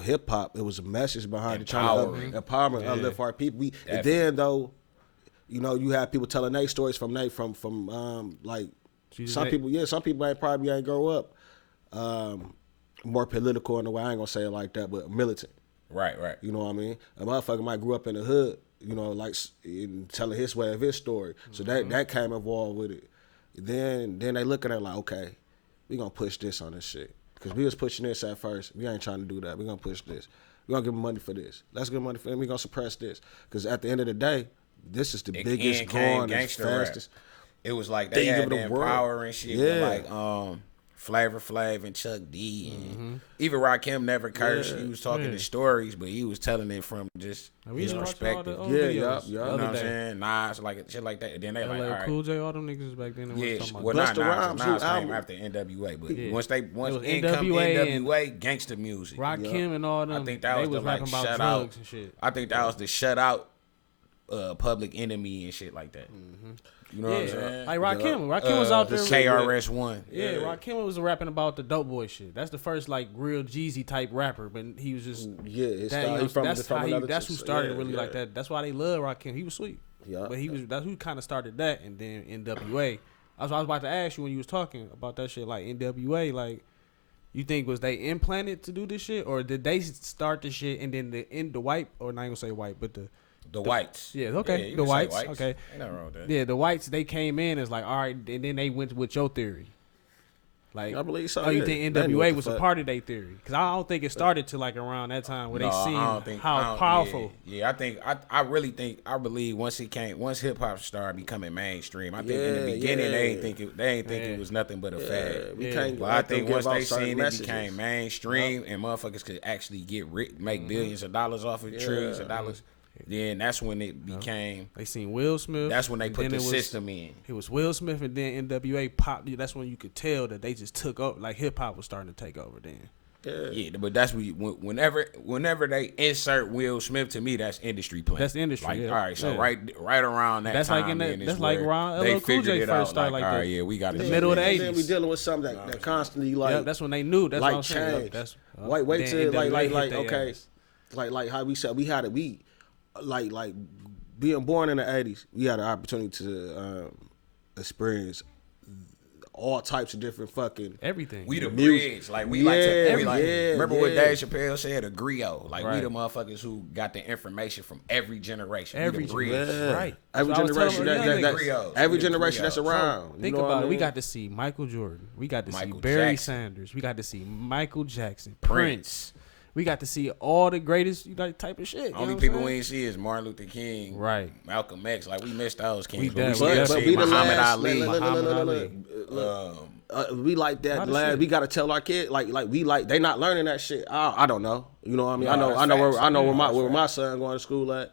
hip hop, it was a message behind it, trying to empowerment, uplift our people. And then though, you know, you have people telling their stories from like some people probably ain't grow up more political in a way. I ain't gonna say it like that, but militant. Right. You know what I mean? A motherfucker might grew up in the hood, you know, like telling his way of his story. So that came involved with it. Then they looking at it like, okay, we gonna push this on this shit. Because we was pushing this at first. We ain't trying to do that. We gonna push this. We gonna give them money for this. Let's give them money for it. We gonna suppress this. Because at the end of the day, this is the biggest, growing, fastest. It was like they had the power and shit. Yeah. Like Flavor Flav and Chuck D and even Rakim never cursed. He was talking the stories, but he was telling it from just his perspective. You know what I'm saying? Nas, like shit like that. And then they like, all right. Cool J, all them niggas back then. Well, not Nas came after NWA, but once in come NWA, gangsta music. Rakim and all them. I think that was the like shut out. I think that was the shut out Public Enemy and shit like that. You know what I'm saying? Like Rakim was out there. The KRS-One. Yeah, Rakim was rapping about the dope boy shit. That's the first like real Jeezy type rapper, but he was just that's who started really like that. That's why they love Rakim. He was sweet. Yeah, but that's who kind of started that, and then NWA. That's what I was about to ask you when you was talking about that shit. Like NWA, like you think was they implanted to do this shit, or did they start the shit and then the white, or not gonna say white, but the whites. Yeah, okay. Yeah, the whites. Okay. Ain't nothing wrong with that. Yeah, the whites, they came in as like, all right, and then they went with your theory. Like, I believe so. Oh, you think NWA was a part of their theory? Because I don't think it started to like around that time where they seen how powerful. Yeah, I really believe once hip hop started becoming mainstream. I think in the beginning they ain't think it was nothing but a fad. But I think once they seen it became mainstream and motherfuckers could actually make billions of dollars off of trillions of dollars. Then that's when it became. They seen Will Smith. That's when they put the system in. It was Will Smith, and then NWA popped. That's when you could tell that they just took over. Like hip hop was starting to take over then. Yeah, but that's whenever they insert Will Smith, to me that's industry plan. That's industry. Like, yeah. all right, so right around that that's time, like that's like around they LL Cool J figured it first out. started like all that. right, yeah, we got it. The middle of the 80s. Then we dealing with something that constantly like. That's when they knew. That's like what I'm saying. change. That's wait till like okay, like how we said we had it. We like being born in the 80s, we had an opportunity to experience all types of different fucking everything. We the bridge, like we remember what Dave Chappelle said, a griot. Like we the motherfuckers who got the information from every generation. Every bridge. Right. Every generation every generation that's around. Think about it. We got to see Michael Jordan. We got to see Barry Sanders. We got to see Michael Jackson, Prince. We got to see all the greatest type of shit. Only people we ain't see is Martin Luther King, right? Malcolm X. Like we missed those kings. But we Muhammad Ali. We like that last. We gotta tell our kids like they not learning that shit. I don't know. You know what I mean? No, I know where my son going to school at.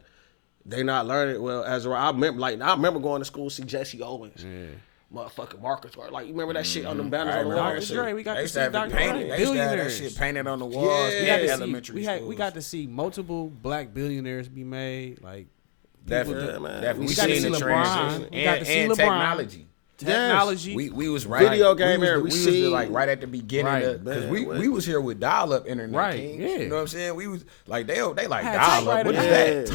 They not learning well as I remember going to school to see Jesse Owens. Yeah. Motherfucking Marcus, like you remember that shit on them banners on the wall? Dr. Dre, we got to see Dr. Dre, billionaires. That shit painted on the walls. We got to see multiple black billionaires be made. Like definitely. We got to see LeBron. We got to see technology. Technology. We was right. Video game era. We see like right at the beginning because we was here with dial-up internet. Right. Kings, yeah. You know what I'm saying? We was like they like dial-up. What is that?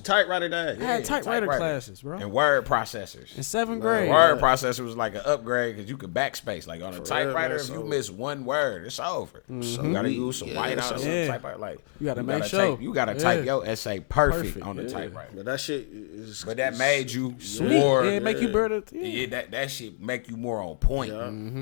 Typewriter day. I had typewriter classes, bro. And word processors. In 7th grade. Word processor was like an upgrade because you could backspace. Like on a typewriter, if you miss one word, it's over. So you gotta use some whiteouts on typewriter. Like you gotta make sure you gotta type your essay perfect on the typewriter. But that shit is. But that made you sweet. more. Yeah, make you better. Yeah, that shit make you more on point.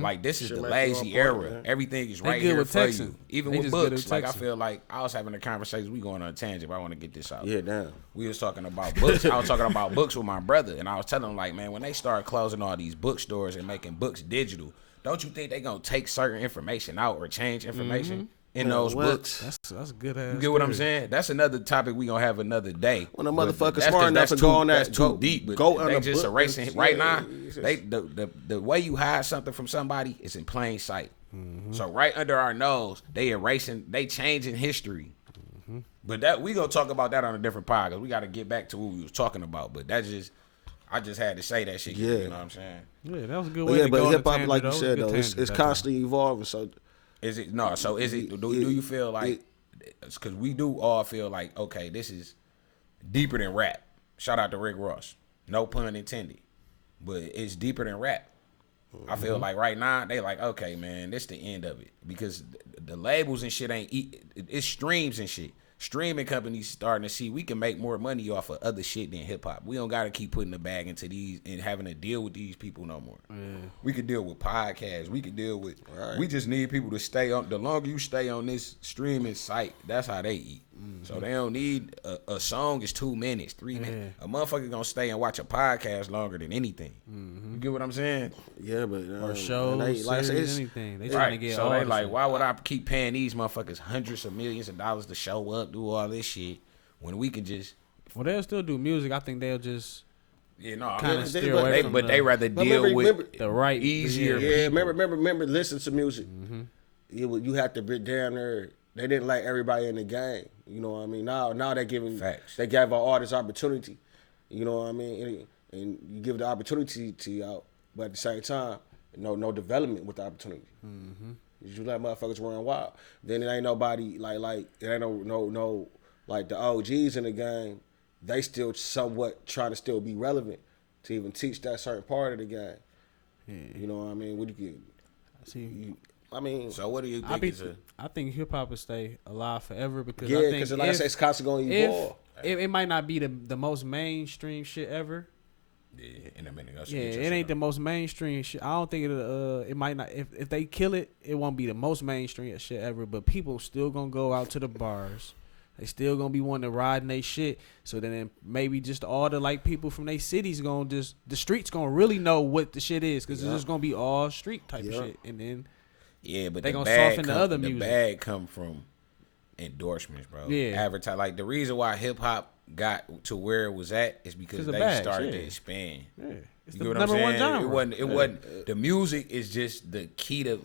Like this is the lazy era. Everything is right here for you. Even with books. Like I feel like I was having a conversation. We going on a tangent, but I want to get this out. Yeah, damn. We was talking about books. I was talking about books with my brother, and I was telling him like, man, when they start closing all these bookstores and making books digital, don't you think they gonna take certain information out or change information? in those books. That's a good ass. You get what I'm saying? That's another topic we gonna have another day. When a motherfucker smart enough to go on that, that's too deep. But go they on just erasing right now. They The way you hide something from somebody is in plain sight. So right under our nose, they changing history. But that we gonna talk about that on a different podcast. We got to get back to what we was talking about. But I just had to say that shit. Yeah. You know what I'm saying? Yeah, that was a good way to go. But hip hop, on like a you said, tangent, though, it's constantly evolving. So Is it no? So is it? Do you feel like? Because we do all feel like, okay, this is deeper than rap. Shout out to Rick Ross. No pun intended. But it's deeper than rap. I feel like right now they like, okay, man, this the end of it because the labels and shit it's streams and shit. Streaming companies starting to see we can make more money off of other shit than hip hop. We don't gotta keep putting the bag into these and having to deal with these people no more. We could deal with podcasts. We could deal with. Right. We just need people to stay on. The longer you stay on this streaming site, that's how they eat. So they don't need a song is 2 minutes, 3 minutes. A motherfucker gonna stay and watch a podcast longer than anything. You get what I'm saying? yeah, but or shows, like series, anything. They trying Right. to get So all they the like, shit. why would I keep paying these motherfuckers hundreds of millions of dollars to show up, do all this shit when we can just. Well, they'll still do music. I think they'll just kind of steer but away from they rather deal remember, with the right easier. Yeah, remember. Listen to music. You have to be down there. They didn't like everybody in the game. You know what I mean? Now they're giving. Facts. They gave our artists opportunity. You know what I mean? And you give the opportunity to y'all, but at the same time, no development with the opportunity. You let motherfuckers run wild. Then it ain't nobody like it ain't no like the OGs in the game. They still somewhat trying to still be relevant to even teach that certain part of the game. You know what I mean? What do you get? I mean, So what do you think? I think hip hop will stay alive forever because yeah, I think because like I said, it's constantly going to evolve. It might not be the most mainstream shit ever. Yeah, in a minute. Yeah, it ain't the most mainstream shit. I don't think it might not. If they kill it, it won't be the most mainstream shit ever. But people still gonna go out to the bars. They still gonna be wanting to ride in they shit. So then maybe just all the like people from they cities gonna just the streets gonna really know what the shit is because it's just gonna be all street type of shit. And then but they the gonna bag soften the other music. The bag come from endorsements, bro. Yeah. Advertise. Like the reason why hip hop got to where it was at is because the they bags, started yeah. to expand. Yeah. It's You the know what I'm number one saying? genre. It wasn't. The music is just the key to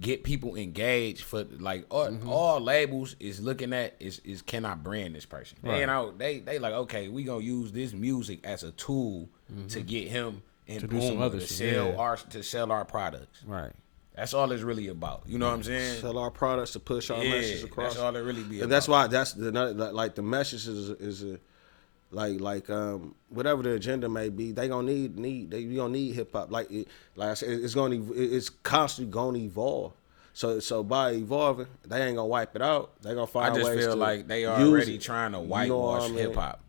get people engaged. For like all labels is looking at is can I brand this person? Right. They like, okay, we gonna use this music as a tool to get him in To do some Boom other to shit, sell yeah. sell our products. Right. That's all it's really about. You know what I'm saying? Sell our products to push our message across. That's all it really be about. And that's why like the message is a like whatever the agenda may be, they gonna need we gonna need hip hop. Like I said, it's constantly gonna evolve. So by evolving, they ain't gonna wipe it out. They gonna find ways to I just feel like they use already it. trying to You know whitewash what I mean? hip hop.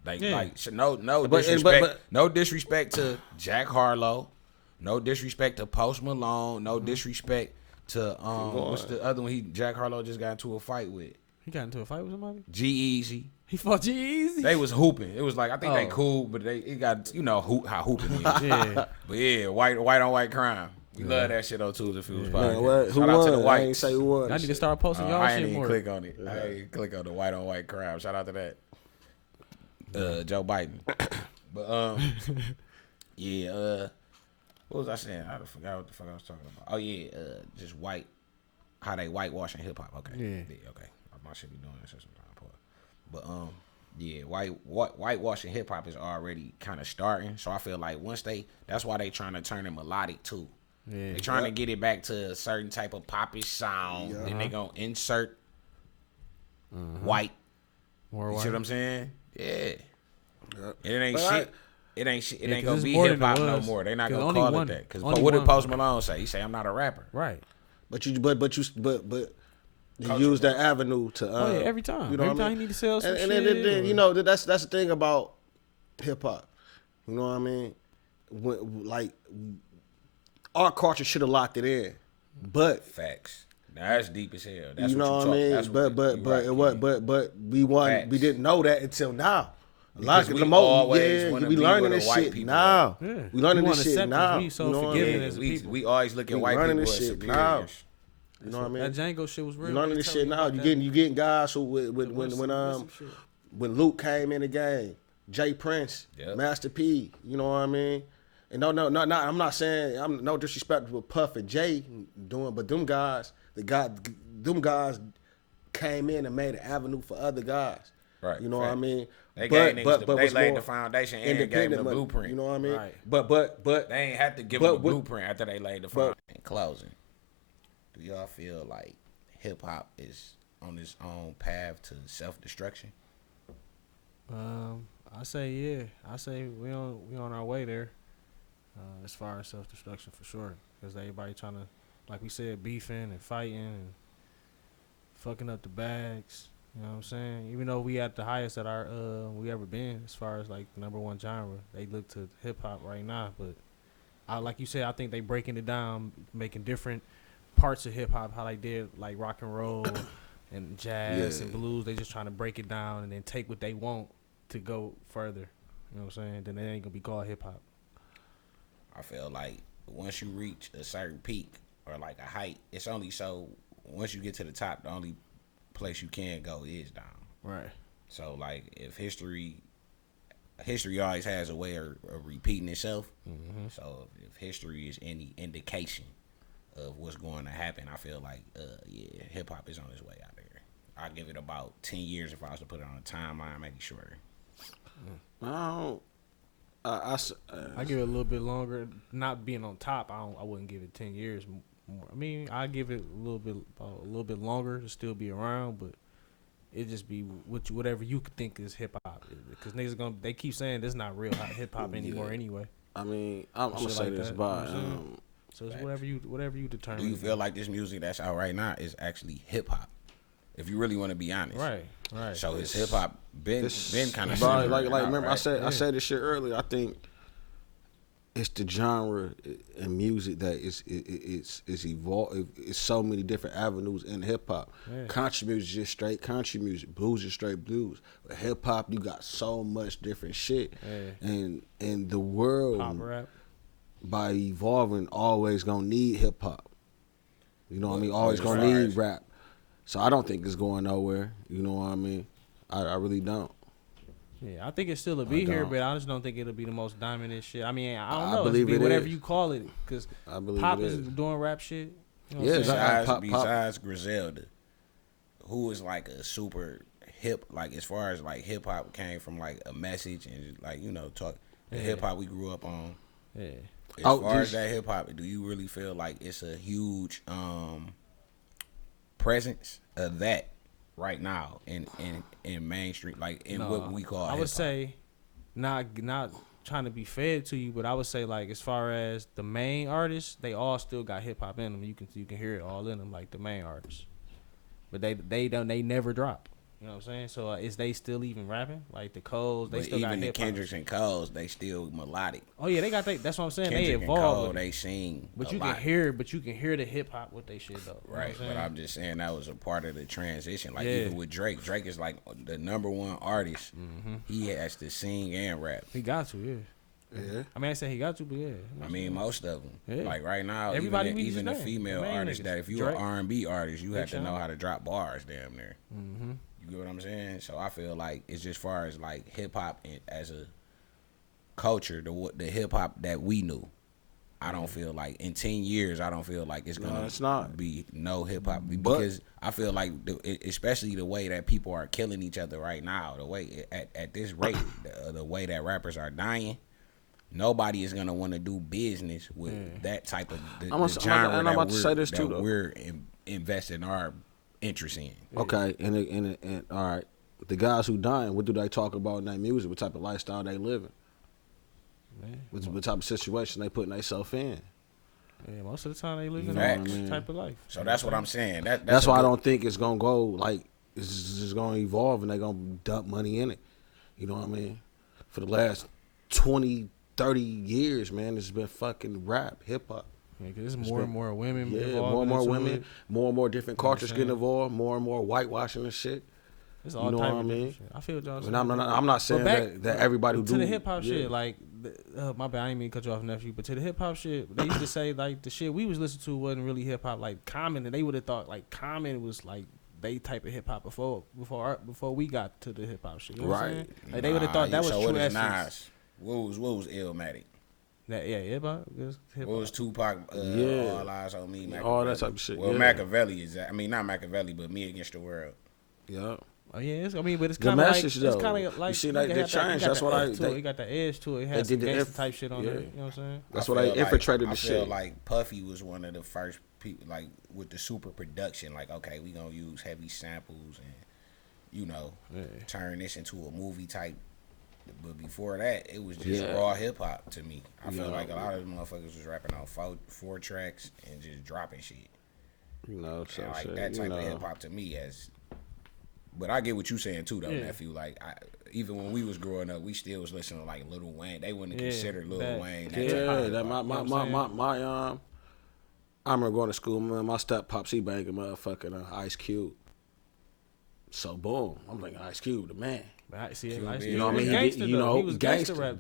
No But- disrespect. but- No disrespect to Jack Harlow. No disrespect to Post Malone. No disrespect to what's the other one? Jack Harlow just got into a fight with. He got into a fight with somebody. G-Eazy. He fought Jeezy. They was hooping. It was like I think they cool, but it got how hooping is. Yeah. But yeah, white on white crime. We love that shit on 2sNphews podcast. Man, who Shout out to the won? I whites. ain't say who won. I need to start posting y'all I shit ain't even more. click on it. I ain't click on the white on white crime. Shout out to that. Joe Biden. But what was I saying? I forgot what the fuck I was talking about. Oh yeah, just how they whitewashing hip hop. Okay. Yeah. Okay. I should be doing this sometime. But whitewashing hip hop is already kind of starting. So I feel like that's why they trying to turn it melodic too. Yeah. They trying to get it back to a certain type of popish sound. Then they gonna insert white. More You white. see what I'm saying? Yeah. It ain't But shit. It ain't shit. It Yeah, ain't 'cause gonna it's be more hip than hop it no was. more. They not 'Cause gonna only call one- it that. Because only what did one Post was- Malone say? He say I'm not a rapper. Right. But you use that avenue to Oh yeah, every time. you know Every what I time mean? he need to sell some and shit. then you know that's the thing about hip hop. You know what I mean? Like our culture should have locked it in, but Facts. Now that's deep as hell. That's you know what I mean. That's But we didn't know that until now. A lot of Because the we always yeah, wanna we be learning where this the white shit people now. Yeah. We learning We this want shit acceptance. now. We so You know what I forgiving mean? as people. We always look at We white learning people this as shit superiors. now. You know what I mean? That Django shit was real. None of this shit now. You getting guys who when Luke came in the game, Jay Prince, Master P. You know what I mean? And no, I'm not saying I'm no disrespect with Puff and Jay doing, but them guys came in and made an avenue for other guys. Right. You know what I mean? They but they laid the foundation and gave them the blueprint. You know what I mean? Right. But they ain't have to give them the blueprint after they laid the foundation. In closing, do y'all feel like hip hop is on its own path to self-destruction? I say yeah. I say we on our way there. As far as self-destruction for sure, because everybody trying to, like we said, beefing and fighting and fucking up the bags. You know what I'm saying? Even though we at the highest that our we ever been as far as like the #1 genre, they look to hip hop right now. But like you said, I think they breaking it down, making different parts of hip hop, how they did like rock and roll and jazz and blues. They just trying to break it down and then take what they want to go further. You know what I'm saying? Then it ain't gonna be called hip hop. I feel like once you reach a certain peak or like a height, it's only so once you get to the top, the only place you can go is down. Right. So like if history always has a way of repeating itself. Mm-hmm. So if history is any indication of what's going to happen, I feel like hip hop is on its way out there. I'll give it about 10 years if I was to put it on a timeline, maybe shorter. I give it a little bit longer. Not being on top, I wouldn't give it 10 years more. I mean, I give it a little bit longer to still be around, but it just be whatever you think is hip hop. Because niggas they keep saying this not real hip hop anymore anyway. I mean, I'm gonna say this about. So it's whatever you determine. Do you feel like this music that's out right now is actually hip hop? If you really want to be honest, right. So it's hip hop been kind of like remember right? I said this shit earlier. I think it's the genre and music that it's evolved. It's so many different avenues in hip hop. Yeah. Country music is just straight country music. Blues is straight blues. But hip hop, you got so much different shit. Yeah. And the world, pop rap, by evolving, always gonna need hip hop. You know what I mean? Always gonna need rap. So I don't think it's going nowhere. You know what I mean? I really don't. Yeah, I think it still will be here, but I just don't think it'll be the most dominant shit. I mean, I don't know. Believe it's it whatever is. you call it, because pop is doing rap shit. You know besides Griselda, who is like a super hip, like as far as like hip hop came from like a message and like talk the hip hop we grew up on. Yeah. As far as that hip hop, do you really feel like it's a huge presence of that right now in mainstream, like in what we call I would say not trying to be fed to you, but I would say like as far as the main artists, they all still got hip hop in them. You can hear it all in them, like the main artists, but they never drop. You know what I'm saying? So is they still even rapping? Like the Coles, they still got hip hop. Even the Kendricks and Coles, they still melodic. Oh yeah, they got that's what I'm saying. Kendrick they evolve. And Cole, they sing. But you can hear the hip hop with they shit though. Right, but I'm just saying that was a part of the transition. Like even with Drake, Drake is like the #1 artist. Mm-hmm. He has to sing and rap. He got to, yeah. I mean, I said he got to, but yeah. I mean, most of them. Yeah. Like right now, everybody even the female artists that if you're an R&B artist, you have to know how to drop bars damn near. Mm-hmm. You get what I'm saying? So I feel like it's just far as like hip hop as a culture, the hip hop that we knew. I don't feel like in 10 years, I don't feel like it's gonna be no hip hop because I feel like especially the way that people are killing each other right now, the way at this rate, the way that rappers are dying. Nobody is gonna want to do business with that type of genre that we're investing our interest in. Okay, and all right, the guys who dying, what do they talk about in that music? What type of lifestyle they living? What type of situation they putting themselves in? Yeah, most of the time they living that type of life. So that's what I'm saying. That's why I don't think it's gonna go like it's just gonna evolve and they're gonna dump money in it. You know what I mean? For the last 20, 30 years, man, it's been fucking rap, hip hop. Yeah, cause there's more and more women. Yeah, more and more women, more and more different cultures getting involved, more and more whitewashing and shit. It's all You know type what I of mean? different shit. I feel what y'all saying. And I'm not saying that everybody who to do the hip hop yeah. shit. Like, my bad, I ain't mean to cut you off, nephew. But to the hip hop shit, they used to say like the shit we was listening to wasn't really hip hop. Like Common, and they would have thought like Common was like they type of hip hop before we got to the hip hop shit. You know what I'm saying? Like they would have thought that was true essence. Nas? What was Illmatic? That hip hop. What was Tupac? All Eyes on Me. All that type of shit. Well, Machiavelli is that. I mean, not Machiavelli, but Me Against the World. Yeah. Oh yeah, but it's The kind of like message, it's though. kind of like You see, like, they changed. That's what it got the edge to it. It has some gangsta type shit on it. You know what I'm saying? That's what I infiltrated the shit. I feel like Puffy was one of the first people, like with the super production. Like, okay, we gonna use heavy samples and turn this into a movie type. But before that, it was just raw hip hop to me. I feel like a lot of motherfuckers was rapping on four tracks and just dropping shit. You know, so like shit, that type of hip hop to me as. But I get what you saying too, though, nephew. Like, even when we was growing up, we still was listening to like Lil Wayne. They wouldn't consider Lil Wayne. I remember going to school, man. My step pops, he banging motherfucking Ice Cube. So boom, I'm thinking Ice Cube, the man. You know what I mean? He was gangster.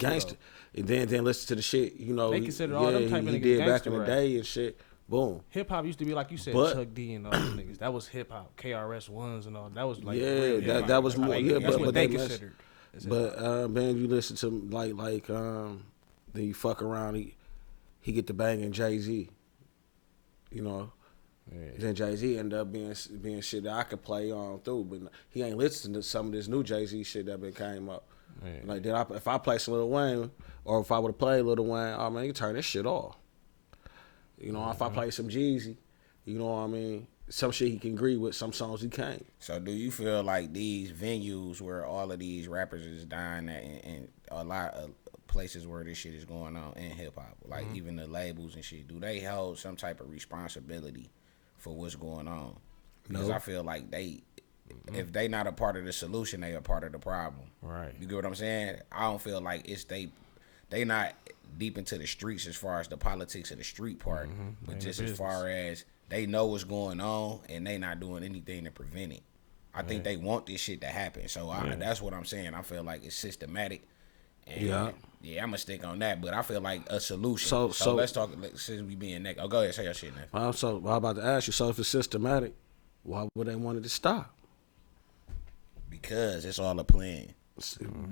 And then listen to the shit. You know, they consider all them type of niggas he did back in gangster the day and shit. Boom. Hip hop used to be like you said, Chuck D and all them niggas. That was hip hop. KRS Ones and all. That was like that was more. That's what they considered. But man, you listen to like then you fuck around. He get the banging Jay-Z. You know. Yeah. Then Jay-Z ended up being shit that I could play on through, but he ain't listening to some of this new Jay-Z shit that came up. Yeah. Like if I play some Lil Wayne, or if I would have played Lil Wayne, oh man, you turn this shit off. You know, if I play some Jeezy, you know what I mean? Some shit he can agree with, some songs he can't. So do you feel like these venues where all of these rappers is dying at and a lot of places where this shit is going on in hip hop, like even the labels and shit, do they hold some type of responsibility for what's going on? Because I feel like if they not a part of the solution, they are part of the problem. Right. You get what I'm saying? I don't feel like it's they not deep into the streets as far as the politics of the street part, but just as far as they know what's going on and they not doing anything to prevent it. I think they want this shit to happen. So that's what I'm saying. I feel like it's systematic. And I'm gonna stick on that, but I feel like a solution. So let's talk. Since we being next, go ahead, say your shit now. So I'm about to ask you. So if it's systematic, why would they want it to stop? Because it's all a plan.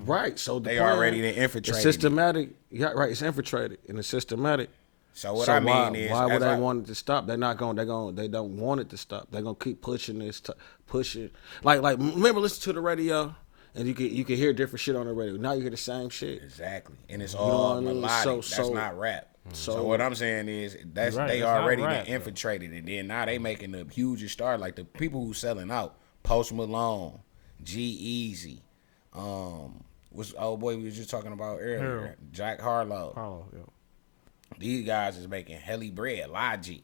Right. So they already infiltrated. It's systematic. Yeah, right. It's infiltrated and it's systematic. So what I mean is, why would they want it to stop? They're not going. They don't want it to stop. They're gonna keep pushing this. Pushing. Like remember, listen to the radio. And you can hear different shit on the radio. Now you hear the same shit. Exactly. And it's all melodic. That's not rap. So what I'm saying is they already been infiltrated. And then now they making the hugest star. Like the people who selling out. Post Malone, G-Eazy. What's old boy we was just talking about earlier? Jack Harlow. These guys is making helly bread. Logic.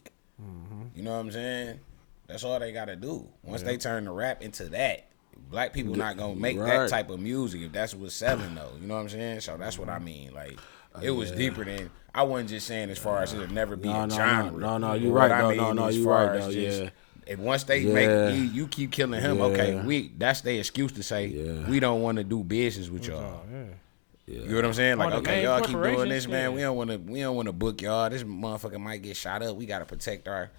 You know what I'm saying? That's all they got to do. Once they turn the rap into that, black people not gonna make that type of music if that's what's selling though. You know what I'm saying? So that's what I mean. Like it was deeper than I wasn't just saying as far as it'll never be a genre. No, you're right. No, you're right though. Yeah. And once they make you keep killing him, okay, that's their excuse to say we don't want to do business with y'all. You know what I'm saying? Like, okay, y'all keep doing this, man. We don't want to book y'all. This motherfucker might get shot up. We gotta protect our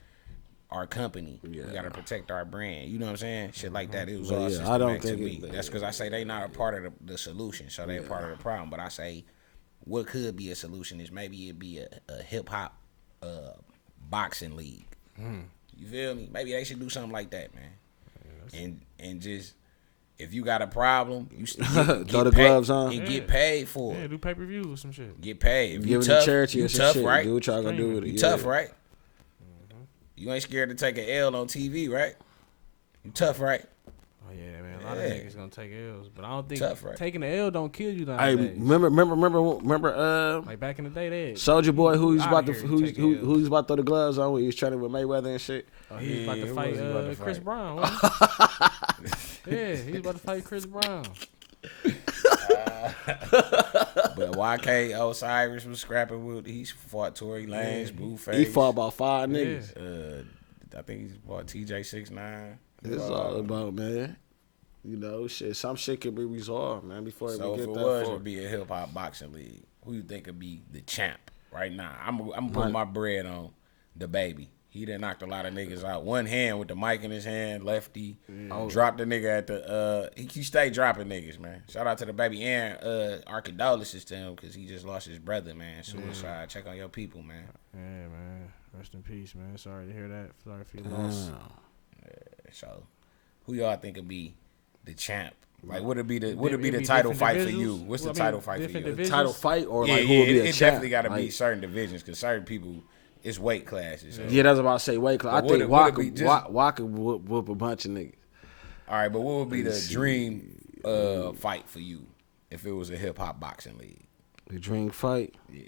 company. We gotta protect our brand. You know what I'm saying? Shit like that. It was all systematic I don't to think me. That's because I say they not a part of the solution, so they a part of the problem. But I say what could be a solution is maybe it'd be a hip hop boxing league. You feel me? Maybe they should do something like that, man. And just if you got a problem, you throw the gloves on and get paid for it. Yeah, do pay-per-view or some shit. Get paid. If you tough, charity you or tough, shit. right? Do what y'all gonna do with it. You tough, right? You ain't scared to take an L on TV, right? You tough, right? Oh yeah, man. A lot of niggas gonna take L's, but I don't think tough, right? Taking an L don't kill you Hey, nowadays. remember like back in the day, they Soulja Boy who's about to throw the gloves on when he was training with Mayweather and shit. Oh, he was about to fight Chris Brown. Yeah, he was about to fight Chris Brown. But YK Osiris was scrapping with. He fought Tory Lanez, Blueface. He fought about 5 niggas. I think he fought TJ 6ix9ine. It's all about, man. You know, shit. Some shit could be resolved, man. Before So we if get it that was far. to be a hip hop boxing league, who you think could be the champ right now? I'm putting my bread on the baby. He done knocked a lot of niggas out. One hand with the mic in his hand, lefty. Dropped the nigga at the he stay dropping niggas, man. Shout out to the baby and our condolences to him because he just lost his brother, man. Suicide. Check on your people, man. Yeah, man. Rest in peace, man. Sorry to hear that. Sorry for your loss. So who y'all think would be the champ? Like, would it be the title fight for you? What's the title fight for you? The title fight or Yeah, like who would be a it champ? definitely got to be certain divisions because certain people, it's weight classes. So. Yeah, that's about to say weight class. I think Walker would whoop a bunch of niggas. All right, but what would be the dream fight for you if it was a hip hop boxing league? The dream fight? Yeah.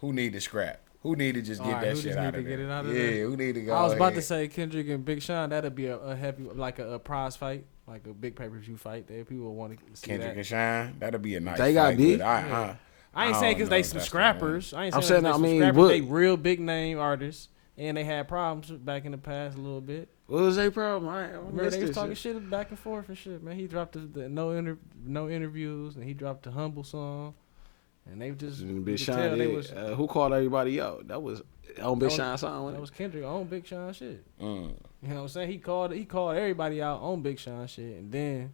Who need to scrap? Who need to just get that shit out of there? Who need to go? I was about to say Kendrick and Big Sean. That'd be a heavy, like a prize fight, like a big pay-per-view fight. There, people want to see Kendrick that. and Sean. That'd be a nice. They got fight, beat. I ain't saying because they some scrappers. I ain't I'm saying saying, they scrappers. They real big name artists, and they had problems back in the past a little bit. What was their problem? Remember they was talking shit back and forth and shit, man. He dropped the no interviews, and he dropped the Humble song, and they just Big Sean. Who called everybody out? That was on Big Sean song. That was Kendrick on Big Sean shit. Mm. You know what I'm saying? He called everybody out on Big Sean shit, and then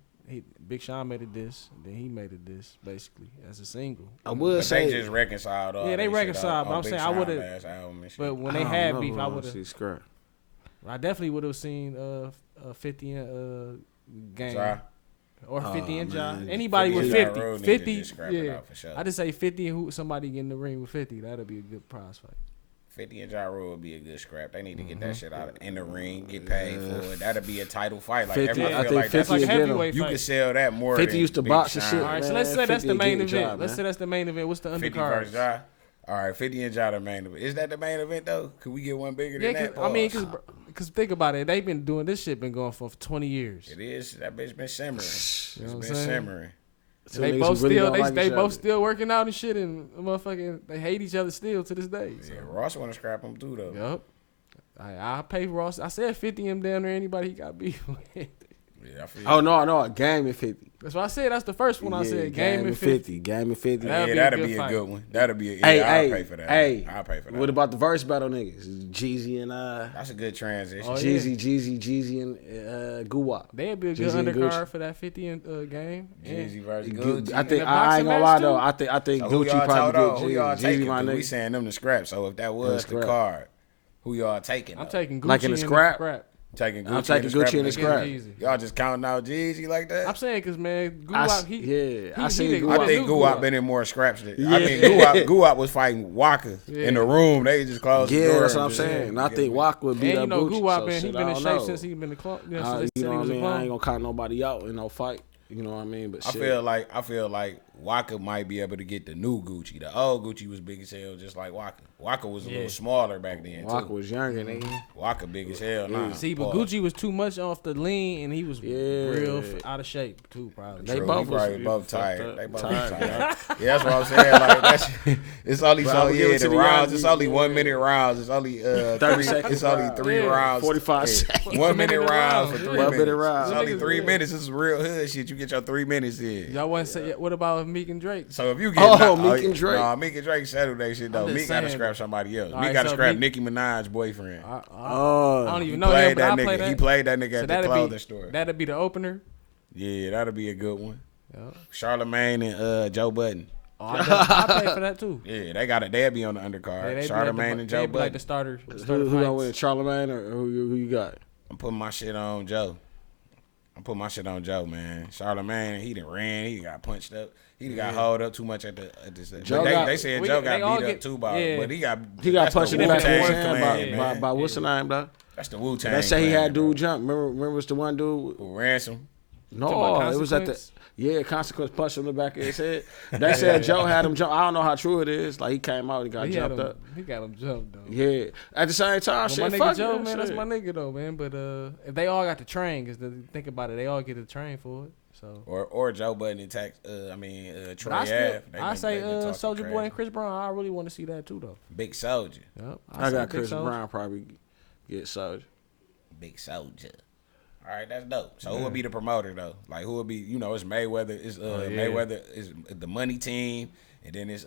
Big Sean made it this, and then he made it this, basically as a single. I would say they just reconciled. Yeah, they reconciled, but I'm saying I would have. But when they had beef, I definitely would have seen 50 and Game. Or 50 and Ja. Anybody with 50. 50, yeah. Sure. I just say 50 and somebody get in the ring with 50. That'll be a good prize fight. 50 and Ja Rule would be a good scrap. They need to get that shit out in the ring, get paid for it. That'll be a title fight. Like 50, everybody I feel think like 50 that's like heavyweight you fight. can sell that more 50 than used to Big box and Sean. shit. All right, so man. let's say that's the main event. Job, let's say that's the main event. What's the 50 undercard? versus Ja. All right, 50 and Ja the main event. Is that the main event though? Could we get one bigger than that? I mean, because think about it. They've been doing this shit, been going for 20 years. It is. That bitch been simmering. You know It's what been I'm saying? simmering. So they niggas both really still don't like they each both other. still working out and shit, and motherfucking they hate each other still to this day. So. Yeah, Ross want to scrap him too though. Yup. I pay Ross. I said 50 him down there. Anybody he got beef with. Yeah, I feel Oh no, a game in 50. That's what I said. That's the first one I said. Game in 50. Game in 50. That'd be a good one. That'd be a I'll pay for that. I'll pay for that. What about the verse battle niggas? Jeezy and That's a good transition. Oh, Jeezy and Guwap. They'd be a good Jeezy and undercard Gucci. for that 50 game. Jeezy versus Gucci. I think the I boxing ain't gonna match lie too? though. I think So who Gucci y'all probably told get on? Who y'all Jeezy. taking? My 'Cause we nigga. saying them the scrap. So if that was the scrap. card, who y'all taking? I'm though? taking Gucci Like in the scrap? Taking Gucci. I'm taking Gucci in the scrap. Y'all just counting out Jeezy like that? I'm saying because man, I Guwap, seen I think Guwap been in more scraps. I mean, Guwap was fighting Waka in the room. They just closed the door. Yeah, that's what I'm and saying. just- And I think Waka would beat And up you know Gucci. Guwap, So he shit, been I in don't shape know. since he been in the club. You know what I mean? I ain't gonna count nobody out in no fight. You know what I mean? But I shit. feel like Waka might be able to get the new Gucci. The old Gucci was big as hell, just like Waka. Waka was a little smaller back then Waka too. was younger, nigga. Waka big as hell now. See, but Gucci was too much off the lean, and he was real out of shape too. Probably They True, both we probably was both tired. fucked They up. both Tired, tired. Yeah, that's what I'm saying. Like that's it's only But so I would give it yeah to the the rounds. young It's dude, only 1 minute rounds. It's only 30 seconds. It's only 3 rounds. 45 Yeah. seconds. 1 minute rounds for 3 1 minutes. minute rounds. It's only 3 minutes. This is real hood shit. You get your 3 minutes in. Y'all want to say what about Meek and Drake? So if you get Meek and Drake. Nah, Meek and Drake settle that shit though. I'm just Meek gotta saying. scrap somebody else. All Meek right, gotta so scrap Meek- Nicki Minaj's boyfriend. I don't He even know him, played but I that play nigga. that. He played that nigga So at the clothing store. That'd be the opener. Yeah, that'll be a good one. Yeah. Charlemagne and Joe Budden. Oh, I pay for that too. Yeah, they'll be on the undercard. Charlemagne and Joe They'd be like Budden. the starter. Who gonna win, Charlemagne or who you got? I'm putting my shit on Joe. Man. Charlemagne, he done ran. He got punched up. He done got hauled up too much at the. They said Joe got beat up too by, but he got punched in the back of his hand by what's the name, though? That's the Wu-Tang. They say he had dude dude jump. Remember was the one dude who ransom. No, it was at the Consequence punched him in the back of his head. They said Joe had him jump. I don't know how true it is. Like he came out and got jumped up. He got him jumped though. Yeah. At the same time, But shit. my Fuck nigga Joe, it, man, that's shit. my nigga though, man. But if they all got to train, cause think about it, they all get to train for it. So or Joe Budden and Troy I Ave. I say Soulja Boy and Chris Brown. I really want to see that too though. Big Soldier. Yep. I got Chris Brown probably get Soulja. Big Soldier. All right, that's dope. So who will be the promoter though? Like who will be? You know, it's Mayweather. It's Mayweather is the money team, and then it's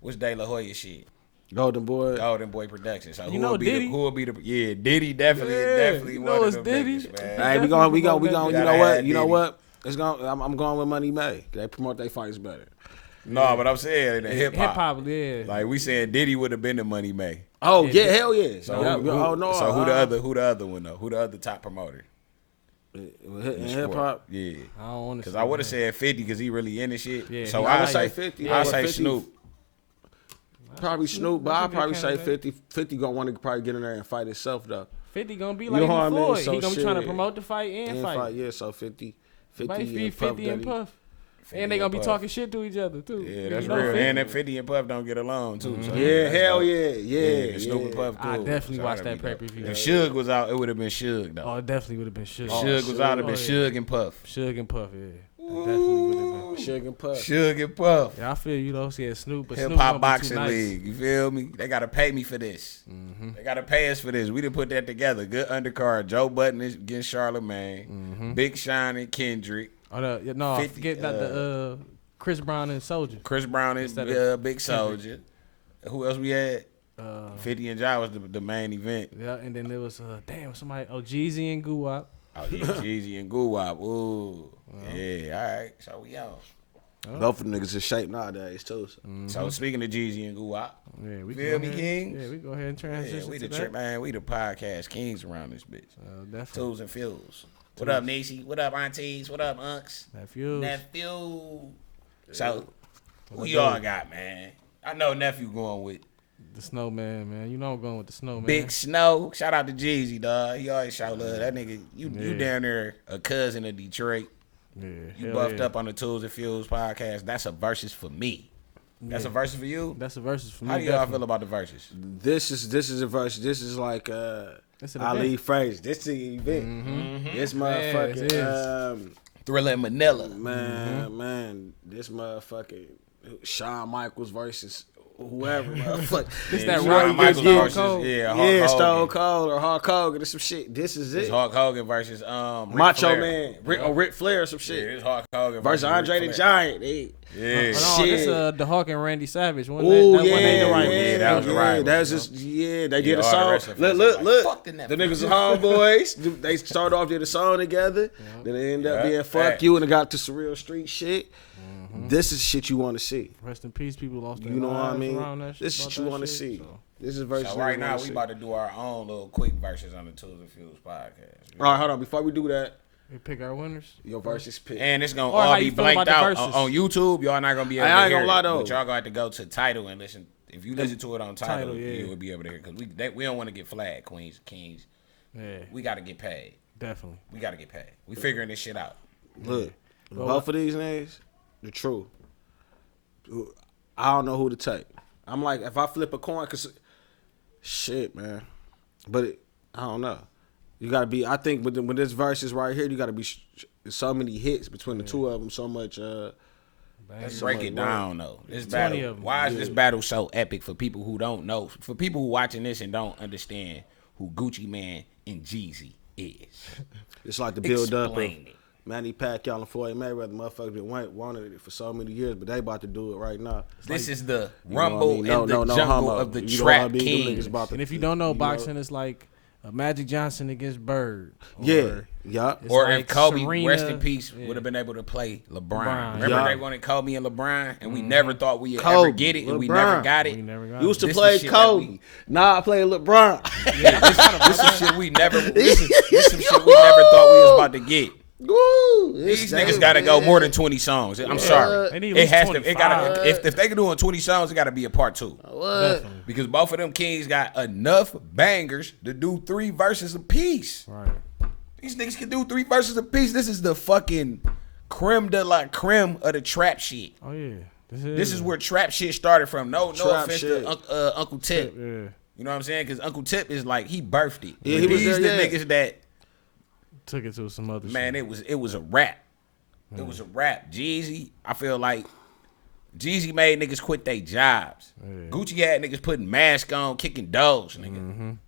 what's De La Hoya shit? Golden Boy Productions. So You know Diddy? Who will be the? Yeah, Diddy definitely you one know of it's them Diddy. niggas, man. Hey, we going. You know what? You know Diddy. what? It's going. I'm going with Money May. They promote their fights better. No, but I'm saying the hip hop. Hip hop, yeah. Like we saying Diddy would have been the Money May. Oh yeah, hell yeah. So who the other one though? Who the other top promoter? In hip hop? Yeah. I don't want to. Because I would have said 50 because he really in the shit. Yeah, so I I would say 50. I say 50. Snoop. Probably Snoop, but I'll probably say 50. 50 gonna want to probably get in there and fight himself though. 50 gonna be You like know what I mean? Floyd. So He gonna be trying to shit. promote the fight and fight. Yeah, so 50. 50 and 50 and Puff. And they gonna be talking shit to each other too. Yeah, that's You know real. 50. And that 50 and Puff don't get along too. So Yeah, that's hell dope. yeah. Snoop and Puff cool. I definitely So watched that'd that be dope. pay-per-view. If Suge was out, it would have been Suge though. Oh, it definitely would have been Suge. Suge was out, it'd been Suge and Puff. Suge and Puff, yeah. It definitely would have been. Sugar and Puff. Suge and Puff. Yeah, I feel you though. Yeah, Snoop, but Hip Snoop Hop gonna be too Boxing nice. League. You feel me? They gotta pay me for this. They gotta pay us for this. We didn't put that together. Good undercard. Joe Budden is against Charlamagne. Big Sean and Kendrick. Oh no, 50, forget that the Chris Brown and Soldier. Chris Brown is Instead of Big Soldier. Who else we had? 50 and Jai was the main event. Yeah, and then there was somebody. Oh, Jeezy and Guwap. Oh yeah, Jeezy and Guwap. Ooh, yeah. All right, so we out. Both of them niggas in shape nowadays too. So speaking of Jeezy and Guwap, Yeah, we feel go me, ahead- Kings? Yeah, we go ahead and transition Yeah, we to the that. man. We the podcast kings around this bitch. Definitely. 2sNphews. What up, Niecy? What up, aunties? What up, unks? Nephews. Nephew. So, who y'all got, man? I know Nephew going with The Snowman, man. You know I'm going with the Snowman. Big Snow. Shout out to Jeezy, dog. He always shout love. That nigga, you down there, a cousin of Detroit. Yeah, You hell buffed yeah. up on the 2sNphews podcast. That's a versus for me. That's a versus for you? That's a versus for me. How do y'all feel about the verses? This is a verse. This is like It's an Ali event. Frazier. This is the event. This motherfucking it Thriller in Manila. man, this motherfucking Shawn Michaels versus whoever, motherfucker. This that Shawn Rock Michaels Stone versus Cold. Hulk Yeah, Hogan. Stone Cold or Hulk Hogan or some shit. This is It's it. Hulk Hogan versus Macho Flair. Man, Ric Flair or some Yeah, shit. it's Hulk Hogan Versus Andre the Ric Giant. Flair. Yeah. Oh, no, Shit. this the Hawk and Randy Savage. One Oh that, yeah, one ain't the right one. Yeah, that was the right one. That's just they did Yeah, a all the song. wrestling fans Look, was like, fuck the the niggas are homeboys. They started off did a song together. Then they end up Yeah, being fuck facts. you and it got to surreal street shit. This is shit you want to see. Rest in peace. People lost their You know what I lives mean? around that shit, This is about what you that want to shit, see. so. This is versus. So right now we about to do our own little quick verses on the 2sNphews podcast. All right, hold on. Before we do that, We pick our winners. your versus pick. And it's gonna Or how all you be feel about blanked the out verses. on YouTube. Y'all not gonna be able I to ain't hear gonna lie, it, though. but y'all gonna have to go to Tidal and listen. If you listen to it on Tidal, Tidal, yeah. you will be able to hear because we don't want to get flagged, queens, kings. Yeah, We got to get paid. definitely. We got to get paid. We figuring this shit out. Look, both of these names, the truth. I don't know who to take. I'm like, if I flip a coin, cause shit, man. But I don't know. You gotta be. I think with this verses right here, you gotta be so many hits between the two of them. So much. Let's so break much it work. down though. This 20 battle. of 'em. Why is this battle so epic for people who don't know? For people who watching this and don't understand who Gucci Man and Jeezy is. It's like the build up of Explain it. Manny Pacquiao and Floyd Mayweather. Motherfuckers been wanted it for so many years, but they about to do it right now. This is the You know what I rumble mean? and the jungle homo. of the You know what I trap mean? Them kings. niggas about to- And if you don't know, you boxing is like Magic Johnson against Bird. Yeah, yeah. It's Or like if Kobe, Serena, rest in peace, yeah. would have been able to play LeBron. LeBron. Remember Yeah. they wanted Kobe and LeBron, and we never thought we'd ever Kobe, get it, and we LeBron. never got it. We never got Used to This play the shit that Kobe. we- Now I play LeBron. This is shit we never. This some shit we never thought we was about to get. Woo! These niggas gotta go more than 20 songs. I'm sorry. They need at It least has to. It 25. gotta. If they can do 20 songs, it gotta be a part 2. What? Because both of them kings got enough bangers to do 3 verses apiece. Right. These niggas can do 3 verses apiece. This is the fucking creme de la creme of the trap shit. Oh yeah. This is where trap shit started from. No Trap offense shit. to Uncle Tip. Yeah. You know what I'm saying? Because Uncle Tip is like he birthed it. Yeah, But he was these there, the yeah. niggas that Took it to some other man, shit. it was a rap. It was a rap. Jeezy, I feel like Jeezy made niggas quit their jobs. Yeah. Gucci had niggas putting masks on, kicking doors, nigga.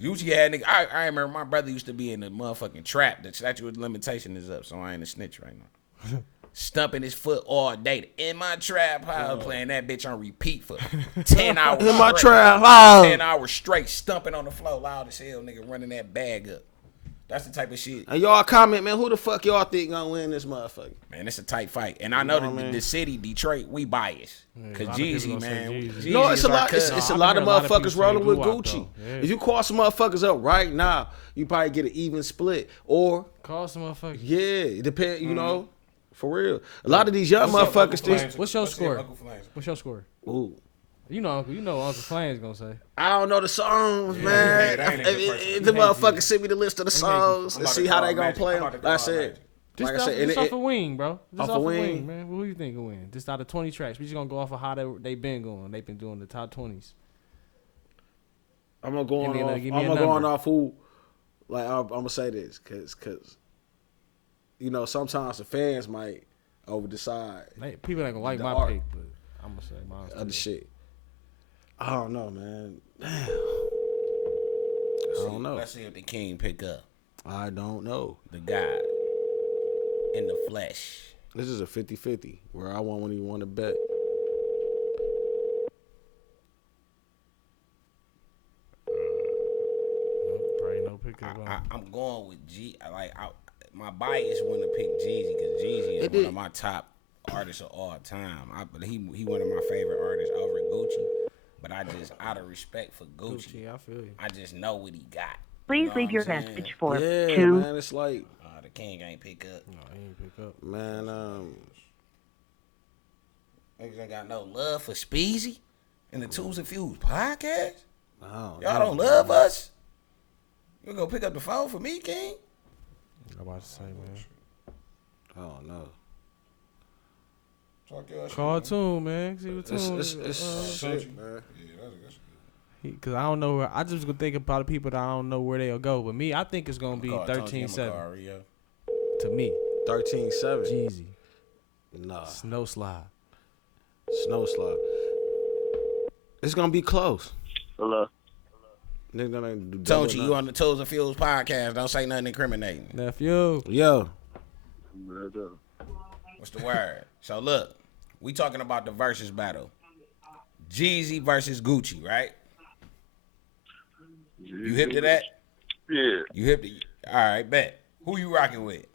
Gucci had nigga. I remember my brother used to be in the motherfucking trap. The statute of limitation is up, so I ain't a snitch right now. Stumping his foot all day in my trap house, playing that bitch on repeat for 10 hours. In my straight. trap house. 10 hours straight, stumping on the floor, loud as hell, nigga, running that bag up. That's the type of shit. And y'all comment, man, who the fuck y'all think gonna win this motherfucker? Man, it's a tight fight. And I know that the city, Detroit, we biased. Because Jeezy, man. Jeezy No, it's a lot. cousin. It's a lot of motherfuckers rolling with Guwap, Gucci. yeah. If you call some motherfuckers up right now, you probably get an even split. Or Call some motherfuckers. yeah, it depends. You know, for real. A lot of these young motherfuckers think. What's your score? What's your score? Ooh. You know Uncle Flame's gonna say. I don't know the songs, man. The motherfuckers send me the list of the songs and see how they gonna play them. Like I said, Just off a wing, bro. Just off a wing, man. Who you think will win? Just out of 20 tracks. We just gonna go off of how they been going. They been doing the top 20s. I'm gonna go on off who. Like I'm gonna say this, cause you know sometimes the fans might over decide. People ain't gonna like my pick, but I'm gonna say mine. Other shit. I don't know, man. Damn. I don't know. Let's see if the king pick up. I don't know. The God in the flesh. This is a 50-50 where I want when you want to bet. Probably no pick up. I'm going with my bias want to pick Jeezy because Jeezy is one of my top artists of all time. But he one of my favorite artists over Gucci. But I just, out of respect for Gucci, I feel you. I just know what he got. Please leave your message for man, it's like the king ain't pick up. No, he ain't pick up. Man, niggas ain't got no love for Speezy in the 2sNphews podcast. Y'all don't love us. You gonna pick up the phone for me, King? I'm about to say, man. I don't know. Call Tune, man. See what Tune It's shit, man. Because I don't know where. I just gonna think about the people that I don't know where they'll go. But me, I think it's gonna be 13-7. To me, 13-7. Jeezy. Nah. Snow Slide. It's gonna be close. Hello. Nigga, Told you on the 2sNphews podcast. Don't say nothing incriminating. Nephew. Yo. What's the word? So look, we talking about the versus battle. Jeezy versus Gucci, right? You hip to that? Yeah. You hip to? All right, bet. Who you rocking with?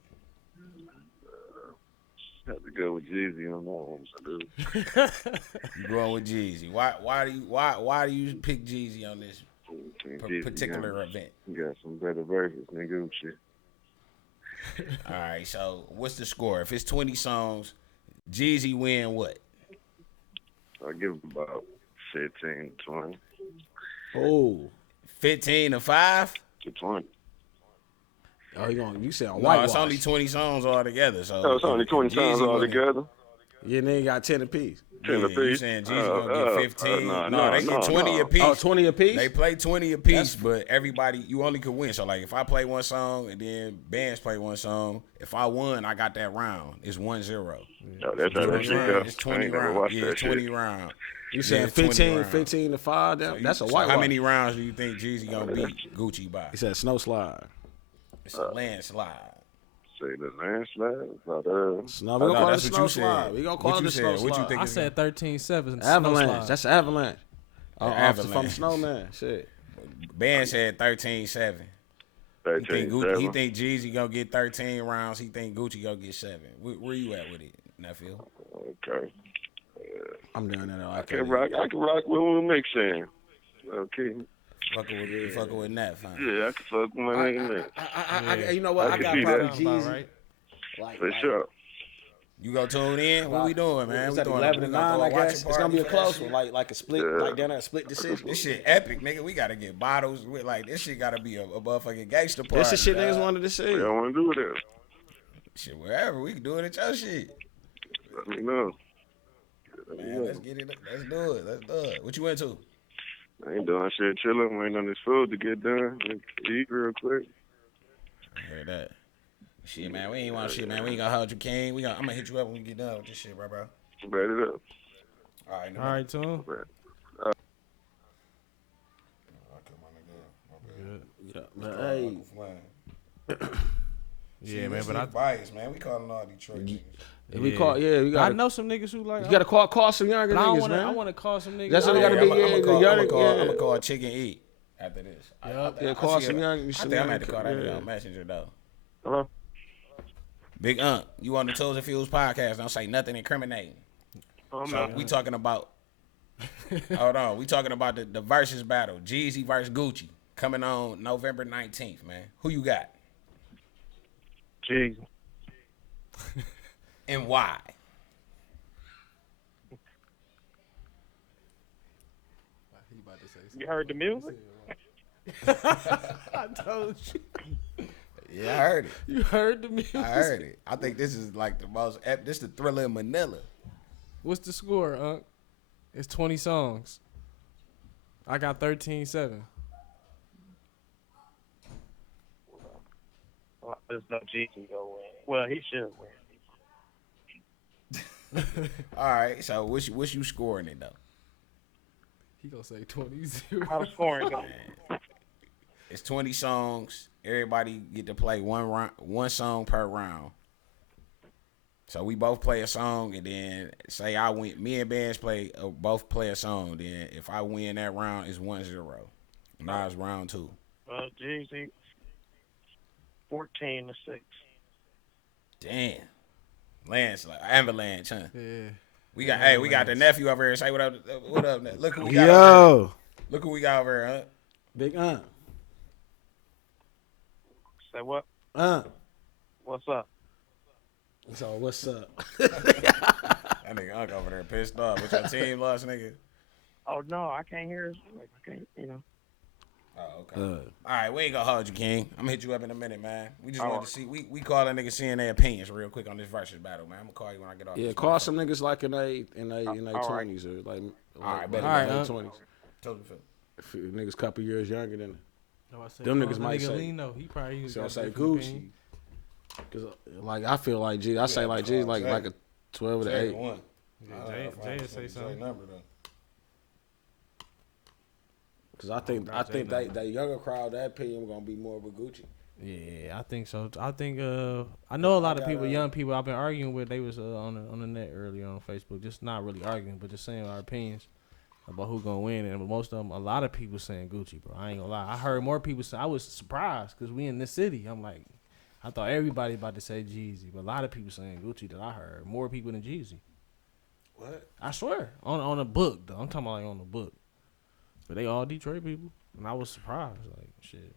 Have to go with Jeezy on that one, dude. You going with Jeezy? Why do you pick Jeezy on this particular event? You got some better verses than Gucci. All right, so what's the score? If it's 20 songs, Jeezy win what? I give him about 15, 20. Oh. 15-5? To 20. Oh, you said on No, whitewash. it's only 20 songs altogether. So it's only 20 songs altogether. Yeah, they ain't got 10 apiece. 10 You apiece. saying Jeezy gonna get 15? No, they get 20 apiece. Oh, 20 apiece? They play 20 apiece, but everybody, you only could win. So, like, if I play one song and then bands play one song, if I won, I got that round. It's 1-0. Oh, that's how that shit go. It's 20 rounds. Yeah, 20 rounds. You saying 15 to 5? That's a whitewash. How many rounds do you think Jeezy gonna beat Gucci by? He said snow slide. It's a landslide. Say the landslide? But, No, we gonna call it snow slide. We gonna call it the snow slide. What you think? I said 13-7. Avalanche. That's avalanche. Avalanche. From Snowman. Shit. Ben said 13-7. 13, he think Jeezy gonna get 13 rounds. He think Gucci gonna get 7. Where you at with it, Nephew? Okay. I'm doing that. I can rock with who Mick saying. Okay. Fucking with Nep, fine. Yeah, I can fuck with my nigga Mick. You know what? I got probably Jeezy. Right? For sure. You go tune in? What we doing, man? It's We at doing 11 to 9, I guess. It's gonna be a close one, one. like a split, like down there, a split decision. This shit epic, nigga. We gotta get bottles. Like this shit gotta be a motherfucking gangster party. This is shit niggas wanted to see. I want to do it. Shit, wherever we can do it at your shit. Let me know. Man, let's get it. Let's do it. What you into? I ain't doing shit, chilling, waiting on this food to get done. Eat real quick. I hear that. Shit, man, we ain't want shit, man. We ain't gonna hold you, King. I'm gonna hit you up when we get done with this shit, bro. Bet it up. All right, All right, Tune. Good. But hey. Yeah, man, but I bias, man. We calling all Detroit niggas. Yeah. We call, we got. I know some niggas who like. You gotta call some younger niggas, man. I want to call some niggas. That's what it gotta be. I'm gonna call Chicken Eat after this. Call some young. I think I'm gonna call that nigga on Messenger though. Hello. Big you on the 2sNphews podcast? Don't say nothing incriminating. So we talking about. Hold on, we talking about the versus battle, Jeezy versus Gucci, coming on November 19th, man. Who you got? Jeezy. And why? You heard the music? I told you. Yeah, I heard it. You heard the music. I heard it. I think this is like the most. This the Thriller in Manila. What's the score, Unc? It's 20 songs. I got 13-7. Well, there's no Jeezy go win. Well, he should win. All right, so what's you scoring it though? He gonna say 20-0. How the scoring go? It's 20 songs. Everybody get to play one song per round. So we both play a song, and then say I win. Me and Benz both play a song. Then if I win that round, it's 1-0. Now it's round 2. Jeezy, 14-6. Damn, landslide, avalanche, huh? Yeah. We got the nephew over here. Say what up? What up? Look who we got. Yo, look who we got over here, huh? Big Say what? What's up? So what's up? That nigga Unc over there pissed off. With your team lost, nigga. Oh no, I can't hear his voice. I can't, Oh, okay. All right, we ain't gonna hold you, King. I'm gonna hit you up in a minute, man. We just wanted to see. We call that nigga seeing their opinions real quick on this versus battle, man. I'm gonna call you when I get off. Yeah, call some niggas like in they 20s or like bet. All right, 20s. Totally feel. Niggas couple years younger than Them niggas might say. Lino. He probably so I say Gucci. Cause like I feel like G, I say like G like a 12 to 8. Jay say something. Cause I think that younger crowd, that opinion gonna be more with Gucci. Yeah, I think so. I think I know a lot of people, young people I've been arguing with. They was on the net earlier on Facebook, just not really arguing, but just saying our opinions about who gonna win. And most of them, a lot of people saying Gucci, bro. I ain't gonna lie. I heard more people say. I was surprised because we in this city. I'm like, I thought everybody about to say Jeezy, but a lot of people saying Gucci that I heard. More people than Jeezy. What? I swear. On a book, though. I'm talking about like on the book. But they all Detroit people. And I was surprised. Like, shit.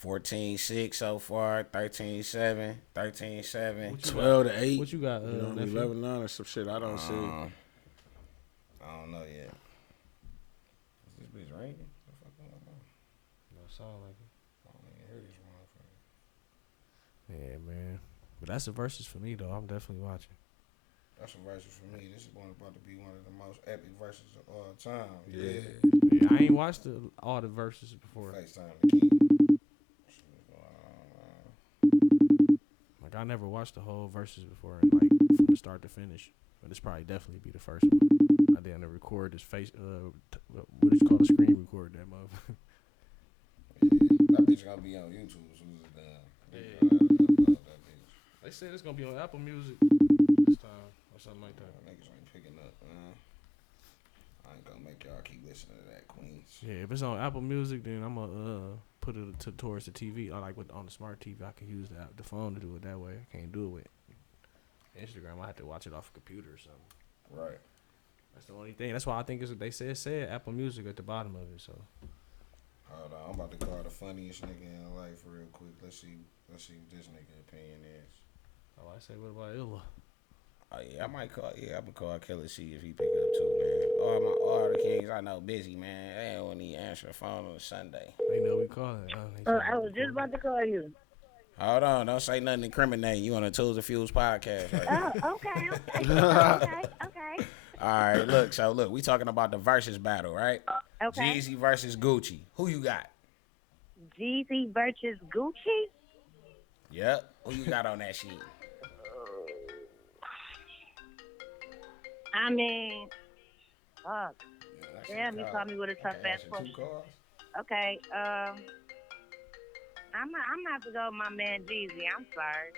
14-6 so far, 13-7, 13-7. 12 to 8. What you got? 11-9 or some shit. I don't see. I don't know yet. Is this bitch raining? What the fuck going on? No sound like it. I don't even hear this motherfucker. Yeah, man. But that's a versus for me, though. I'm definitely watching. That's a versus for me. This is about to be one of the most epic verses of all time. Yeah. I ain't watched all the verses before. FaceTime the key. Like, I never watched the whole verses before, like, from the start to finish. But it's probably definitely be the first one. I didn't record this face, what is it called, a screen record, that motherfucker. Yeah, that bitch gonna be on YouTube as soon as it's done. Yeah. They said it's gonna be on Apple Music this time or something like that. Niggas ain't picking up, man. I ain't gonna make y'all keep listening to that, Queens. Yeah, if it's on Apple Music, then I'm gonna put it towards the TV. I like on the smart TV, I can use the phone to do it that way. I can't do it with Instagram. I have to watch it off a computer or something. Right. That's the only thing. That's why I think they said Apple Music at the bottom of it. So. Hold on, I'm about to call the funniest nigga in life real quick. Let's see what this nigga opinion is. Oh, I say, what about Illa? Oh yeah, I'm gonna call Kelly, see if he pick up too, man. All the kings I know busy, man. They don't want to answer the phone on a Sunday. They know we calling. I was just about to call you. Hold on, don't say nothing incriminating. You on the 2sNphews podcast, right? Oh, okay. Okay. All right, look, we talking about the versus battle, right? Okay. Jeezy versus Gucci. Who you got? Jeezy versus Gucci? Yep. Who you got on that sheet? I mean, fuck. Damn, you caught me with a tough ass question. Okay, I'm gonna have to go with my man Jeezy. I'm sorry.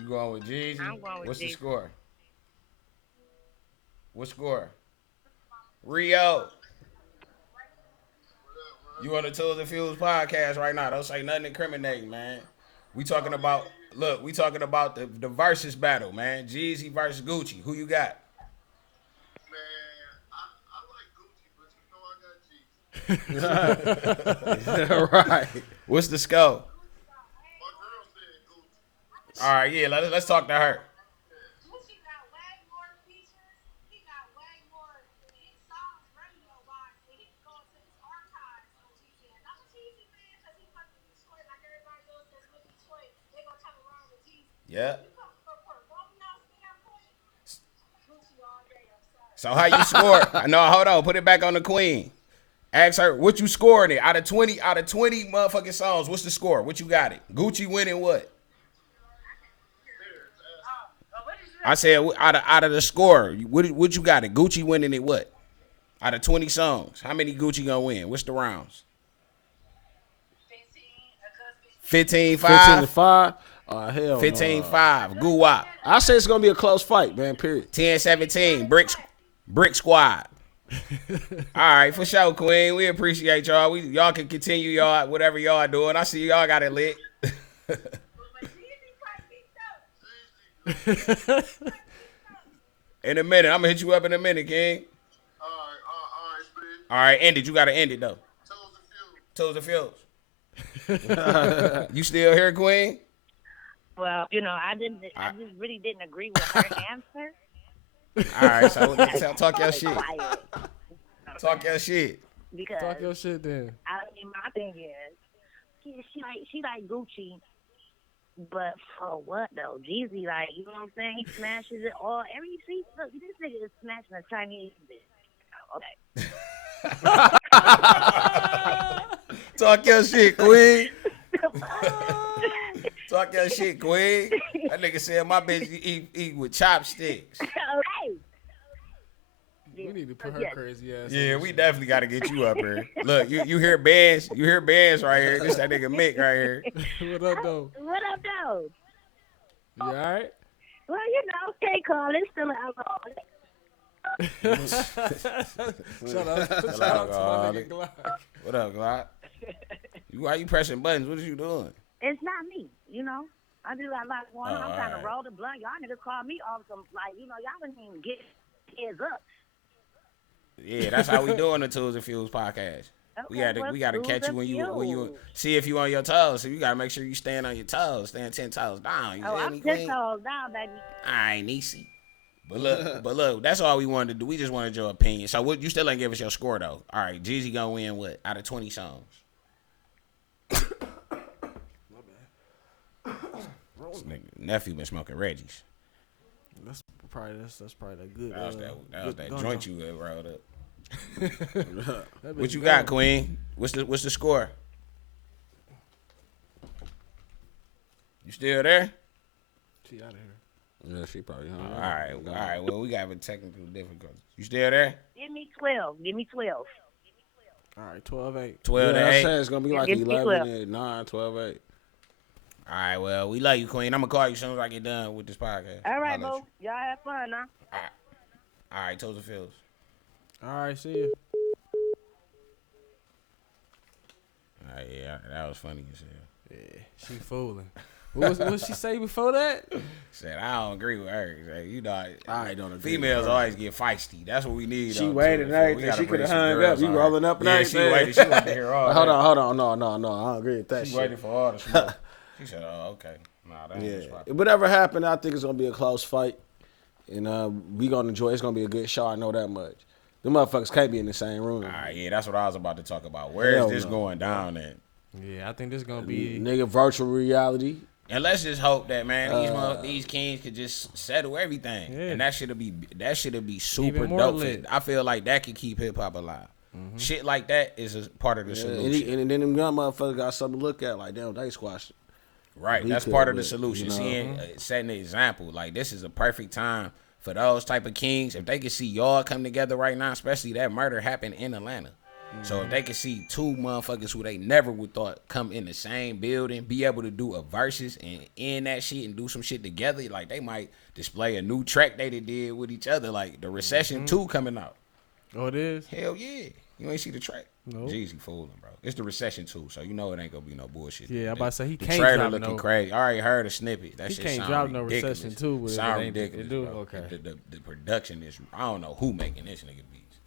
You going with Jeezy? I'm going with What's the Jeezy. score? What score? Rio. You on the 2sNphews podcast right now. Don't say nothing incriminating, man. We talking about the VERSUZ battle, man. Jeezy versus Gucci. Who you got? Man, I like Gucci, but you know I got Jeezy. Right. What's the score? My girl said Gucci. All right, yeah, let's talk to her. Gucci got way more features. He got way more hit songs radio wise, and he can go into his archives on Jeezy. And I'm a Jeezy fan because he fucking with Detroit like everybody else that's with Detroit. They gonna come around with Jeezy. Yeah. You come from a well-known standpoint, Gucci all day. I'm sorry. So how you score? No, hold on. Put it back on the queen. Ask her what you scored it out of 20 motherfucking songs. What's the score? What you got it? Gucci winning what? I said out of the score. What you got it? Gucci winning it what? Out of 20 songs, how many Gucci gonna win? What's the rounds? 15-5. 15-5. Hell 15-5. Goo wop. I say it's gonna be a close fight, man. Period. 10-17. Brick squad. All right, for sure, Queen. We appreciate y'all. Y'all can continue y'all whatever y'all doing. I see y'all got it lit. In a minute, I'm gonna hit you up in a minute, King. All right, end it. You gotta end it though. 2sNphews. You still here, Queen? Well, I just really didn't agree with her answer. All right, so talk your shit. Talk your shit. Because Talk your shit then. my thing is, she like Gucci, but for what though? Jeezy, like, you know what I'm saying? He smashes it all. Look, this nigga is smashing a Chinese bitch. Okay. Talk your shit, Queen. Talk your shit, Queen. That nigga said my bitch eat with chopsticks. Okay. We need to put her crazy ass. Yeah, we definitely got to get you up here. Look, you hear bands right here. This that nigga Mick right here. What up, though? What up, though? You all right? Well, K. Carlin's still an alcoholic. Shout out to my nigga Glock. What up, Glock? Why you pressing buttons? What are you doing? It's not me, I do got a lot going on. I'm trying to roll the blunt. Y'all niggas call me off some, like, y'all didn't even get heads up. Yeah, that's how we doing the 2sNphews podcast. Okay, we gotta catch you when you see if you on your toes. So you gotta make sure you stand on your toes, stand 10 toes down. You I'm 10 toes down, baby. I ain't easy. But look, that's all we wanted to do. We just wanted your opinion. So what? You still ain't give us your score though. All right, Jeezy gonna win what out of 20 songs? This nigga, nephew been smoking Reggie's. That's probably the good. That was that joint you rolled up. That What you bitch got, gone. Queen? What's the score? You still there? She out of here. Yeah, she probably. All right. Well, we got a technical difficulty. You still there? Give me 12. All right, 12-8. 12 to I 8. said it's gonna be like Give me 11 and 9, 12, 8. All right. Well, we love you, Queen. I'm gonna call you as soon as I get done with this podcast. All right, Holla at boo. Y'all have fun, huh? you. All right. 2sNphews. All right, see you. All right. Yeah, that was funny as hell. Yeah, she fooling. What she say before that? Said I don't agree with her. Said, I don't agree. Females always get feisty. That's what we need. She on waited and 2sNphews. We everything. gotta She bring could have some hung girls up. You on. rolling up and Yeah, everything. she waited. She wanted to hear all Hold that. on. No. I don't agree with that She shit. waited for all the smoke. She said, "Oh, okay. Nah, that ain't Yeah. spot." Whatever happened, I think it's gonna be a close fight, and we gonna enjoy. It's gonna be a good show. I know that much. The motherfuckers can't be in the same room. All right, yeah, that's what I was about to talk about. Where Hell is this no. going down at? Yeah, I think this gonna be. Nigga, virtual reality. And let's just hope that, man, these kings could just settle everything, Yeah. and that should be super Even more dope. lit. I feel like that could keep hip hop alive. Shit like that is a part of the solution. And then them young motherfuckers got something to look at. Like, damn, they squashed it. Right, We that's could part of the with, solution. you know? Seeing, setting the example. Like, this is a perfect time for those type of kings. If they could see y'all come together right now, especially that murder happened in Atlanta. So if they can see two motherfuckers who they never would thought come in the same building, be able to do a versus and end that shit and do some shit together, like they might display a new track they did with each other, like the Recession 2 coming out. Oh, it is? Hell yeah. You ain't see the track? No. Jeezy fooling, bro. It's the Recession 2, so you know it ain't gonna be no bullshit. Yeah, I'm about to say he the can't trailer drop looking no. crazy. I already heard a snippet. That He shit can't sound drop no ridiculous. Recession 2 with it. Sound It ain't- ridiculous, it do? bro. Okay. The production is, I don't know who making this nigga beats.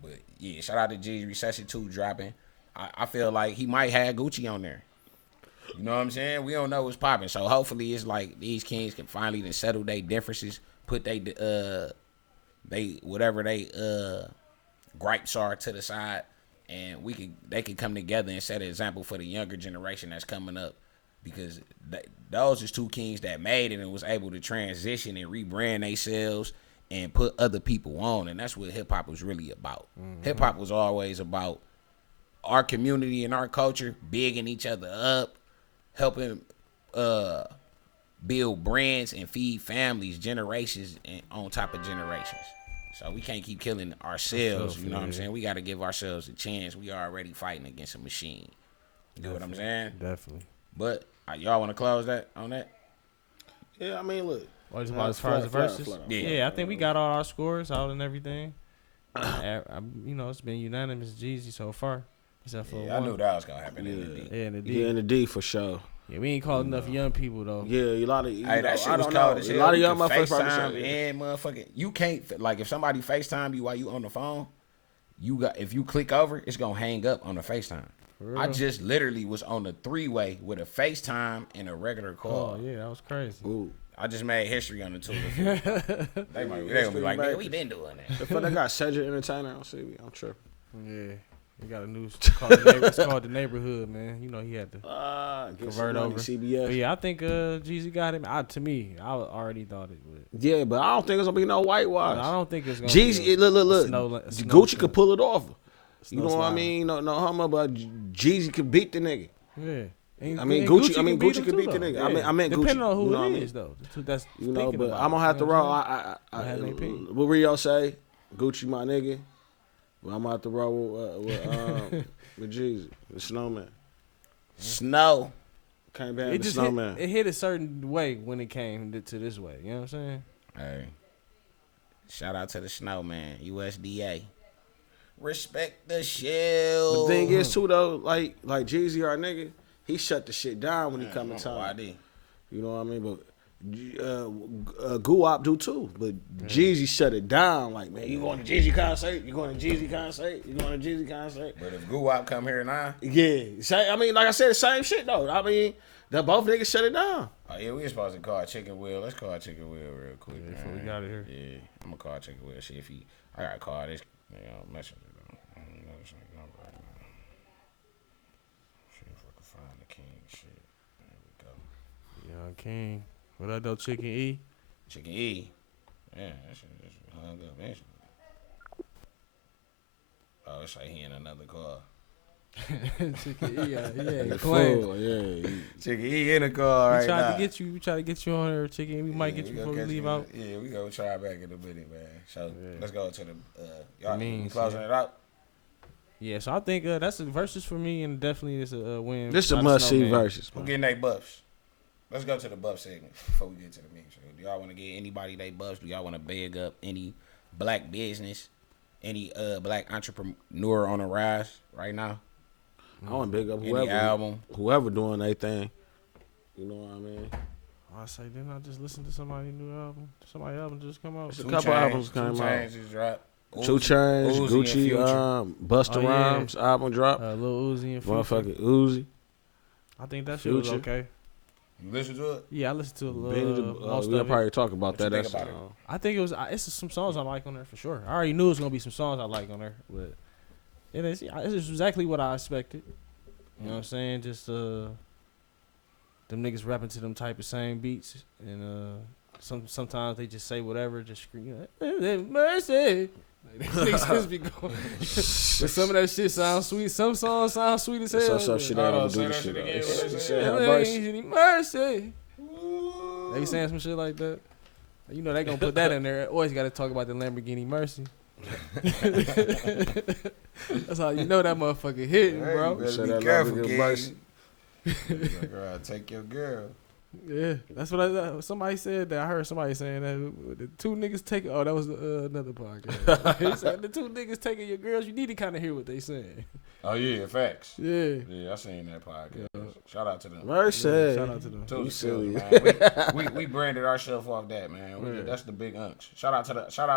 But yeah, shout out to Jeezy. Recession 2 dropping. I feel like he might have Gucci on there. You know what I'm saying? We don't know what's popping. So hopefully it's like these kings can finally then settle their differences, put they whatever they gripes are to the side, and they can come together and set an example for the younger generation that's coming up, because those is two kings that made it and was able to transition and rebrand themselves and put other people on, and that's what hip hop was really about. Hip hop was always about our community and our culture, bigging each other up, helping build brands and feed families, generations and on top of generations. So we can't keep killing ourselves, you know what I'm saying? We got to give ourselves a chance. We already fighting against a machine. You know what I'm saying? Definitely. But y'all want to close that on that? Yeah, I mean, look. As far as the verses? Yeah, I think we got all our scores out and everything. You know, it's been unanimous Jeezy so far. Except for I knew that was going to happen in the D. Yeah, in the D. Yeah, in the D for sure. Yeah, we ain't called enough young people, though. Yeah, a lot of... Hey, that shit was cold as hell. A lot of young motherfuckers motherfuckers and motherfucking... You can't... Like, if somebody FaceTime you while you on the phone, if you click over, it's going to hang up on the FaceTime. I just literally was on the three-way with a FaceTime and a regular call. Oh, yeah, that was crazy. Ooh. I just made history on the two. They gonna be like, nigga, we been doing that. But they got Cedric Entertainer on CV. I'm tripping. Yeah. We got a new it's called The Neighborhood, man. You know he had to convert over. CBS. But yeah, I think Jeezy got him. To me, I already thought it would. Yeah, but I don't think it's gonna be no whitewash. I don't think it's gonna Jeezy, be look. Gucci could pull it off. You know what I mean? No homo, but Jeezy could beat the nigga. Yeah. I mean Gucci could beat the nigga. Yeah. I meant Gucci. Depending on who you know it is, though. That's you know, but about I'm gonna have to roll. What Rio say? Gucci my nigga. But I'm gonna have to roll with Jeezy, the Snowman. Snow. Can't ban the Snowman. It hit a certain way when it came to this way. You know what I'm saying? Hey. Shout out to the Snowman, USDA. Respect the shell. The thing is too though, like Jeezy our nigga, he shut the shit down when he come in time. You know what I mean? But Guwap do too. But Jeezy shut it down. Like, man, you going to Jeezy concert? You going to Jeezy concert? You going to Jeezy concert? But if Guwap come here now, yeah. I mean, like I said, the same shit though. I mean, that both niggas shut it down. Oh yeah, we were supposed to call Chicken Will. Let's call Chicken Will real quick. Yeah, before we got it here. Yeah, I'm gonna call Chicken Will. See if I gotta call this messenger. See if I can find the king shit. There we go. Young King. What up though, Chicken E? Chicken E. Yeah, that shit just hung up. That shit. Oh, it's like he in another car. Chicken E, yeah, he playing. Yeah, Chicken E in the car right now. We try to get you on there, Chicken E. We might get you before we leave out. Yeah, we go try back in a minute, man. So let's go to the y'all Means, closing it out. Yeah, so I think that's a versus for me, and definitely it's a win. This is a must-see versus. Who getting they buffs? Let's go to the buff segment before we get to the mix. Do y'all want to get anybody they buffs? Do y'all want to big up any black business, any black entrepreneur on the rise right now? I want to big up whoever doing their thing. You know what I mean? I say, didn't I just listen to somebody's new album? Somebody's album just come out. A couple albums came out. 2 Chainz just dropped. 2 Chainz, Gucci, Busta Rhymes album drop. Lil Uzi and Future. Motherfucking Uzi. I think that shit was okay. You listen to it? Yeah, I listened to it. We'll probably talk about that. I think it was. It's some songs I like on there for sure. I already knew it was gonna be some songs I like on there, but it's exactly what I expected. You know what I'm saying? Just them niggas rapping to them type of same beats, and sometimes they just say whatever, just scream, mercy. Niggas be going. But some of that shit sounds sweet. Some songs sound sweet as hell. Some shit I don't do this shit. Mercy. They be saying some shit like that. You know they gonna put that in there. Always got to talk about the Lamborghini Mercy. That's how you know that motherfucker hitting, Hey, bro. you better Say be that careful, motherfucker kid. bust. Girl, take your girl. Yeah, that's what somebody said that. I heard somebody saying that the two niggas taking. Oh, that was another podcast. He said the two niggas taking your girls. You need to kind of hear what they saying. Oh yeah, facts. Yeah. Yeah, I seen that podcast. Shout out to them. Mercy. Yeah, shout out to them. To the silly. man. We branded ourselves off that, man. That's the big unks. Shout out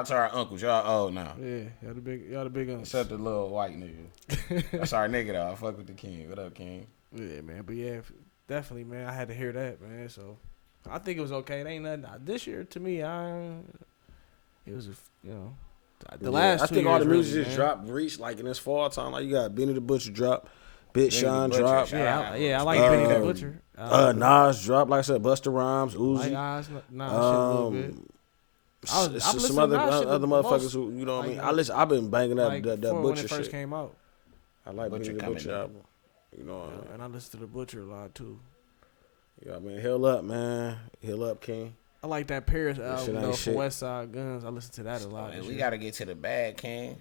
to our uncles. Y'all old now. Yeah, y'all the big uns. Except the little white nigga. That's our nigga though. I fuck with the king. What up, king? Yeah, man. But yeah, definitely, man. I had to hear that, man. So I think it was okay. It ain't nothing. This year, to me, it was, the last. I 2 think all the years music really, just man. dropped, reached like in this fall time. Like you got Benny the Butcher drop, Big Sean Butcher, drop. Yeah, I like Benny the Butcher. Nas drop, like I said, Busta Rhymes, Uzi. Like Nas, shit a little bit. I'm some listening other to Nas shit other the motherfuckers most, who, you know what I mean. like, I've been banging that like that before Butcher when it first shit. came out. I like Butcher Benny the coming Butcher in. album. You know what I mean? And I listen to the Butcher a lot too. Yeah, man, Hill Up, man. Hill Up, King. I like that Paris shit album ain't though, for shit. West Side Guns. I listen to that a lot. Man, this we year. gotta get to the bag, King.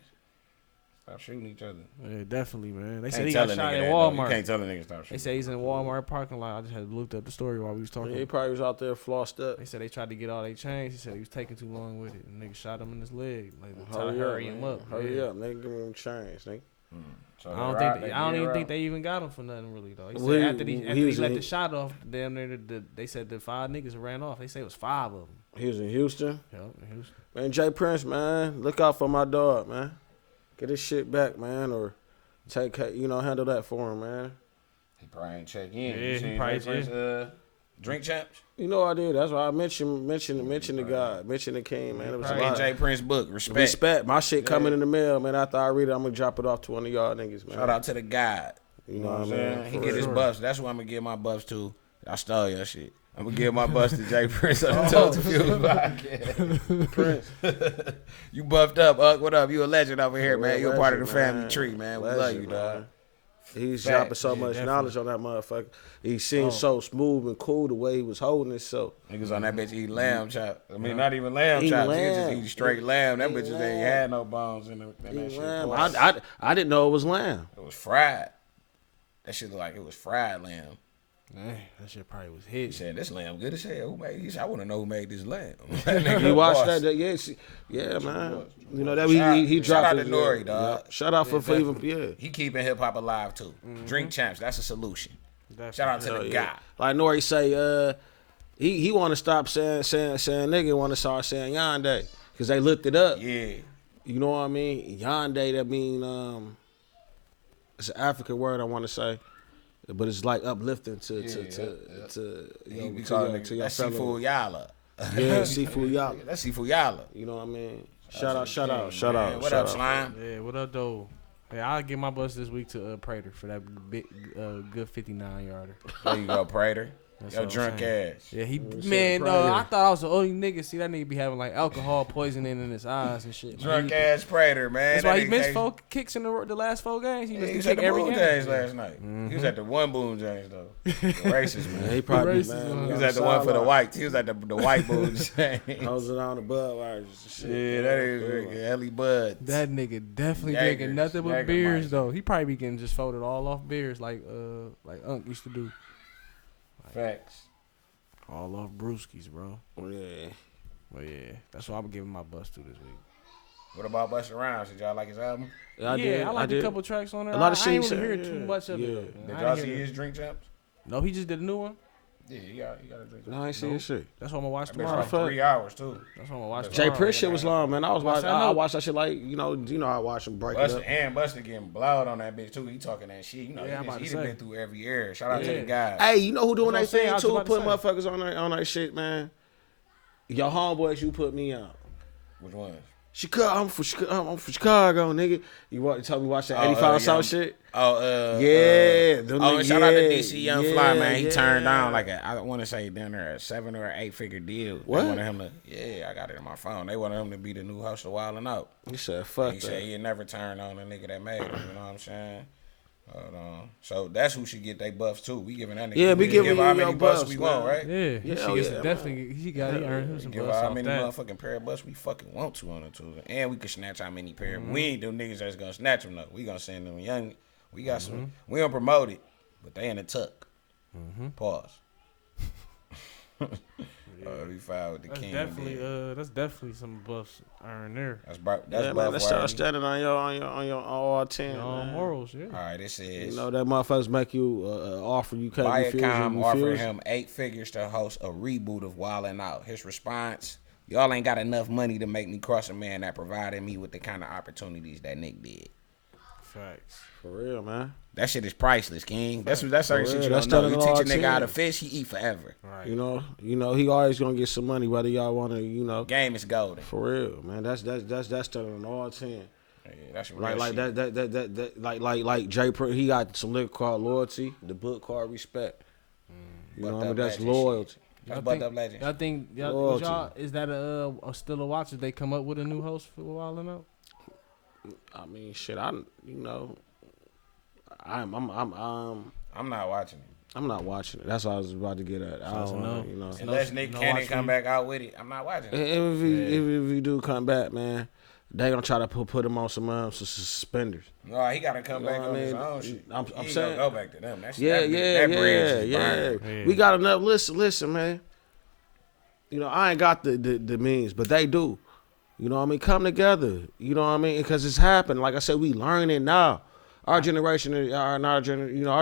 Stop shooting each other. Yeah, definitely, man. They Can't said he tell got a shot nigga at that, though. You Walmart. can't tell a nigga stop They shooting. say he's in Walmart parking lot. I just had looked up the story while we was talking. Yeah, he probably was out there flossed up. They said they tried to get all their chains. He said he was taking too long with it. And nigga shot him in his leg. Like, trying to hurry him up. Hurry Yeah. up, nigga. Give me them chains, nigga. So I don't even think they even got him for nothing really though. He said Well, after he he was let in- the shot off, damn near they said the 5 niggas ran off. They say it was 5 of them. He was in Houston. Yep, in Houston. Man, Jay Prince, man. Look out for my dog, man. Get his shit back, man, or handle that for him, man. He probably ain't check in. Yeah, You he seen probably Jay Prince, Drink Champs? You know I did. That's why I mentioned the guy, mentioned the king, man. It was a Probably lot. Jay Prince book. Respect. Respect. My shit coming in the mail, man. After I read it, I'm gonna drop it off to one of y'all niggas, man. Shout out to the guy. You know what I'm saying? He get his buffs. That's what I'm gonna give my buffs to. I stole your shit. I'm gonna give my buffs to Jay Prince on the 2sNphews podcast. Prince. You buffed up, What up? You a legend over here, man. You a part of the Legend, family man. tree, man. We Legend, love you, dog. man. He's Facts. dropping so much knowledge on that motherfucker. He seems so smooth and cool the way he was holding himself. Niggas on that bitch eat lamb chop. I mean, not even lamb Eat chops. lamb. Niggas just eat straight lamb. That Eat bitches ain't lamb. had no bones in that shit. Lamb. Boy. I didn't know it was lamb. It was fried. That shit look like it was fried lamb. Man, that shit probably was He hit. said, this lamb good as hell. Who made this? I want to know who made this lamb. That nigga You watched boss. that? Yeah, man. You know that he dropped. Shout out to his- Nori, dog. yeah. Shout out for even He keeping hip hop alive too. Drink Champs, that's a solution. Definitely. Shout out to the guy. Like Nori say, he want to stop saying nigga, want to start saying Yonde because they looked it up. Yeah. You know what I mean? Yonde, that mean it's an African word I want to say, but it's like uplifting to He be to calling your it that's fellow. seafood yala. Yeah, seafood y'all. That's seafood yala. You know what I mean? Shout out. Man, what up, Slime? Yeah, what up, though? Hey, I'll give my bus this week to Prater for that big, good 59-yarder. There you go, Prater. That's Yo, what I'm drunk saying. ass. Yeah, Prater. I thought I was the only nigga. See, that nigga be having like alcohol poisoning in his eyes and shit. Drunk ass Prater, man. That's That why he nigga missed can't- 4 kicks in the last 4 games. He Yeah, missed he the was at kick the every Boone game. James last night. He was at the one Boone James though. Racist, man. Yeah, he probably Racist, man. He was at the one for the whites. He was at the white Boone James. Hosing on the Budweiser and shit. Yeah, that is drinking Ellie Bud. That nigga definitely Jaegers, drinking nothing but beers Jägermeister. though. He probably be getting just folded all off beers like Unc used to do. Facts. All off brewskis, bro. Yeah. But yeah, that's what I'm giving my bus to this week. What about Busta Rhymes? Did y'all like his album? I like did. a couple tracks on there. A lot of I shit ain't he really said, hear too yeah. much of Yeah. it. Did I y'all ain't see hear his it. Drink Champs? No, he just did a new one. Yeah, he got a drink. No, I ain't seen his shit. That's what I'm gonna watch That bitch tomorrow. like 3 hours too. That's what I'm gonna watch Jay tomorrow. Prince shit was long, man. I watched that shit like you know I watch him break it up. Busta getting blowed on that bitch too. He talking that shit. You know, Yeah, I'm about he to done say. been through every era. Shout out to the Yeah. guys. Hey, you know who doing That's that what I'm saying. I thing was too? about to Putting motherfuckers on that shit, man. Your homeboys, you put me on. Which one? Chicago, I'm from Chicago, nigga. You told me watch that 85 South shit. Yeah. them Shout out to yeah, DC Young yeah, Fly, man. He yeah. turned down like I want to say down there a 7 or 8 figure deal. What? They wanted him to, I got it in my phone. They wanted him to be the new host of Wild 'N Out. He said, "Fuck He that." said he'd never turn on a nigga that made him. You know what I'm saying? Hold on. So that's who should get they buffs too. We giving that nigga. Yeah, we giving give you how your many buffs buffs, we man. want, right? Yeah, Yeah, he oh, gets yeah, definitely. He earned him some Give bucks how off many that. motherfucking pair of buffs we fucking want to on the Tuesday, and we can snatch how many pair. We ain't them niggas that's gonna snatch them though. We gonna send them young. We got some. We don't promote it, but they in the tuck. Pause. We filed with the That's king. definitely then. that's definitely some buffs earned there. That's Yeah, man, let's start standing on your all 10. All man. morals, yeah. All right, this is. You know that motherfuckers make you offer you can't refuse. Viacom You offered refuse. him 8 figures to host a reboot of Wildin' Out. His response: "Y'all ain't got enough money to make me cross a man that provided me with the kind of opportunities that Nick did." Facts. For real, man. That shit is priceless, King. That's certain shit you That's don't know. You telling teach a all nigga how 10. to fish, he eat forever. Right. You know, he always gonna get some money whether y'all wanna, Game is golden. For real, man. That's telling all 10. Yeah, that's real Like shit. that like Jay Prince, he got some liquor called loyalty, the book called respect. You know what I mean? That's loyalty. That's butt up legend. Y'all think Loyalty. is that a still a watch if they come up with a new host for Wildin' Out? I mean, shit. I'm not watching it. I'm not watching it. That's what I was about to get at. I don't know. You know. Unless Nick Cannon come back out with it, I'm not watching it. If he do come back, man, they gonna try to put him on some suspenders. No, he gotta come back what on I his mean? own shit. I'm He ain't saying, gonna go back to them. That bridge is burned. yeah. We got enough. Listen, man. You know, I ain't got the means, but they do. You know what I mean? Come together. You know what I mean? Because it's happened. Like I said, we learning now. Our generation, our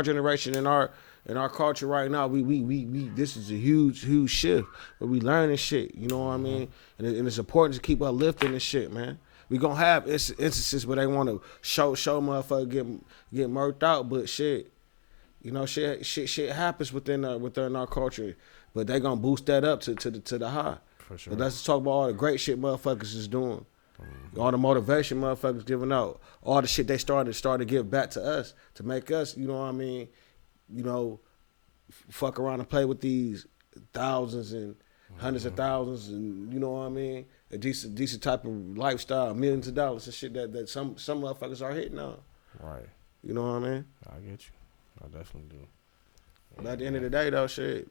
generation and our culture right now, we this is a huge shift. But we learning shit. You know what I mean? And it's important to keep uplifting this shit, man. We gonna have instances where they want to show motherfucker get murked out, but shit, you know, shit happens within our culture. But they gonna boost that up to the high. For sure. But let's talk about all the great shit motherfuckers is doing. All the motivation motherfuckers giving out. All the shit they started to give back to us to make us, you know what I mean, you know, fuck around and play with these thousands and hundreds of thousands and you know what I mean, a decent type of lifestyle, millions of dollars and shit that some motherfuckers are hitting on. Right. You know what I mean? I get you. I definitely do. But at the end of the day, though, shit.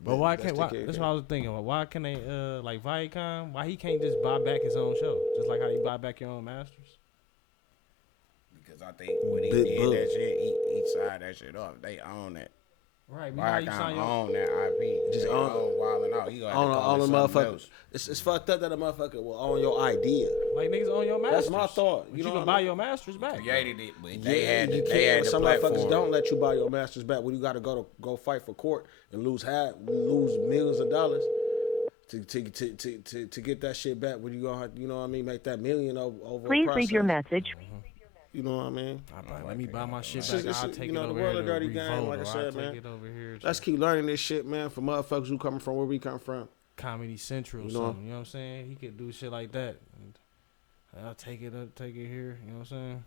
But why can't? That's what I was thinking. Why can they like Viacom? Why he can't just buy back his own show, just like how you buy back your own masters? Because I think when he did that shit, he signed that shit off. They own that. Right. Viacom own that IP. Just they own Wildin' Out. You gonna have to call it the something motherfucker. else. It's fucked up that a motherfucker will own your idea. Like niggas own your masters. That's my thought. But you know can what buy I mean? your masters back. Created it, but Yeah, they had you they had can. the Some platform. motherfuckers don't let you buy your masters back when you got to go fight for court and lose millions of dollars to get that shit back. When you gonna have, you know what I mean, make that million over. Please a leave your process. message. You know what I mean? Let me buy my shit It's- back. it's- I'll take you it know, the over world here a to dirty game, Revolt, like I or said, I'll man. take it over here to Let's keep learning this shit, man, from motherfuckers who coming from where we come from. Comedy Central or You know? something. You know what I'm saying? He could do shit like that. And I'll take it up, take it here. You know what I'm saying?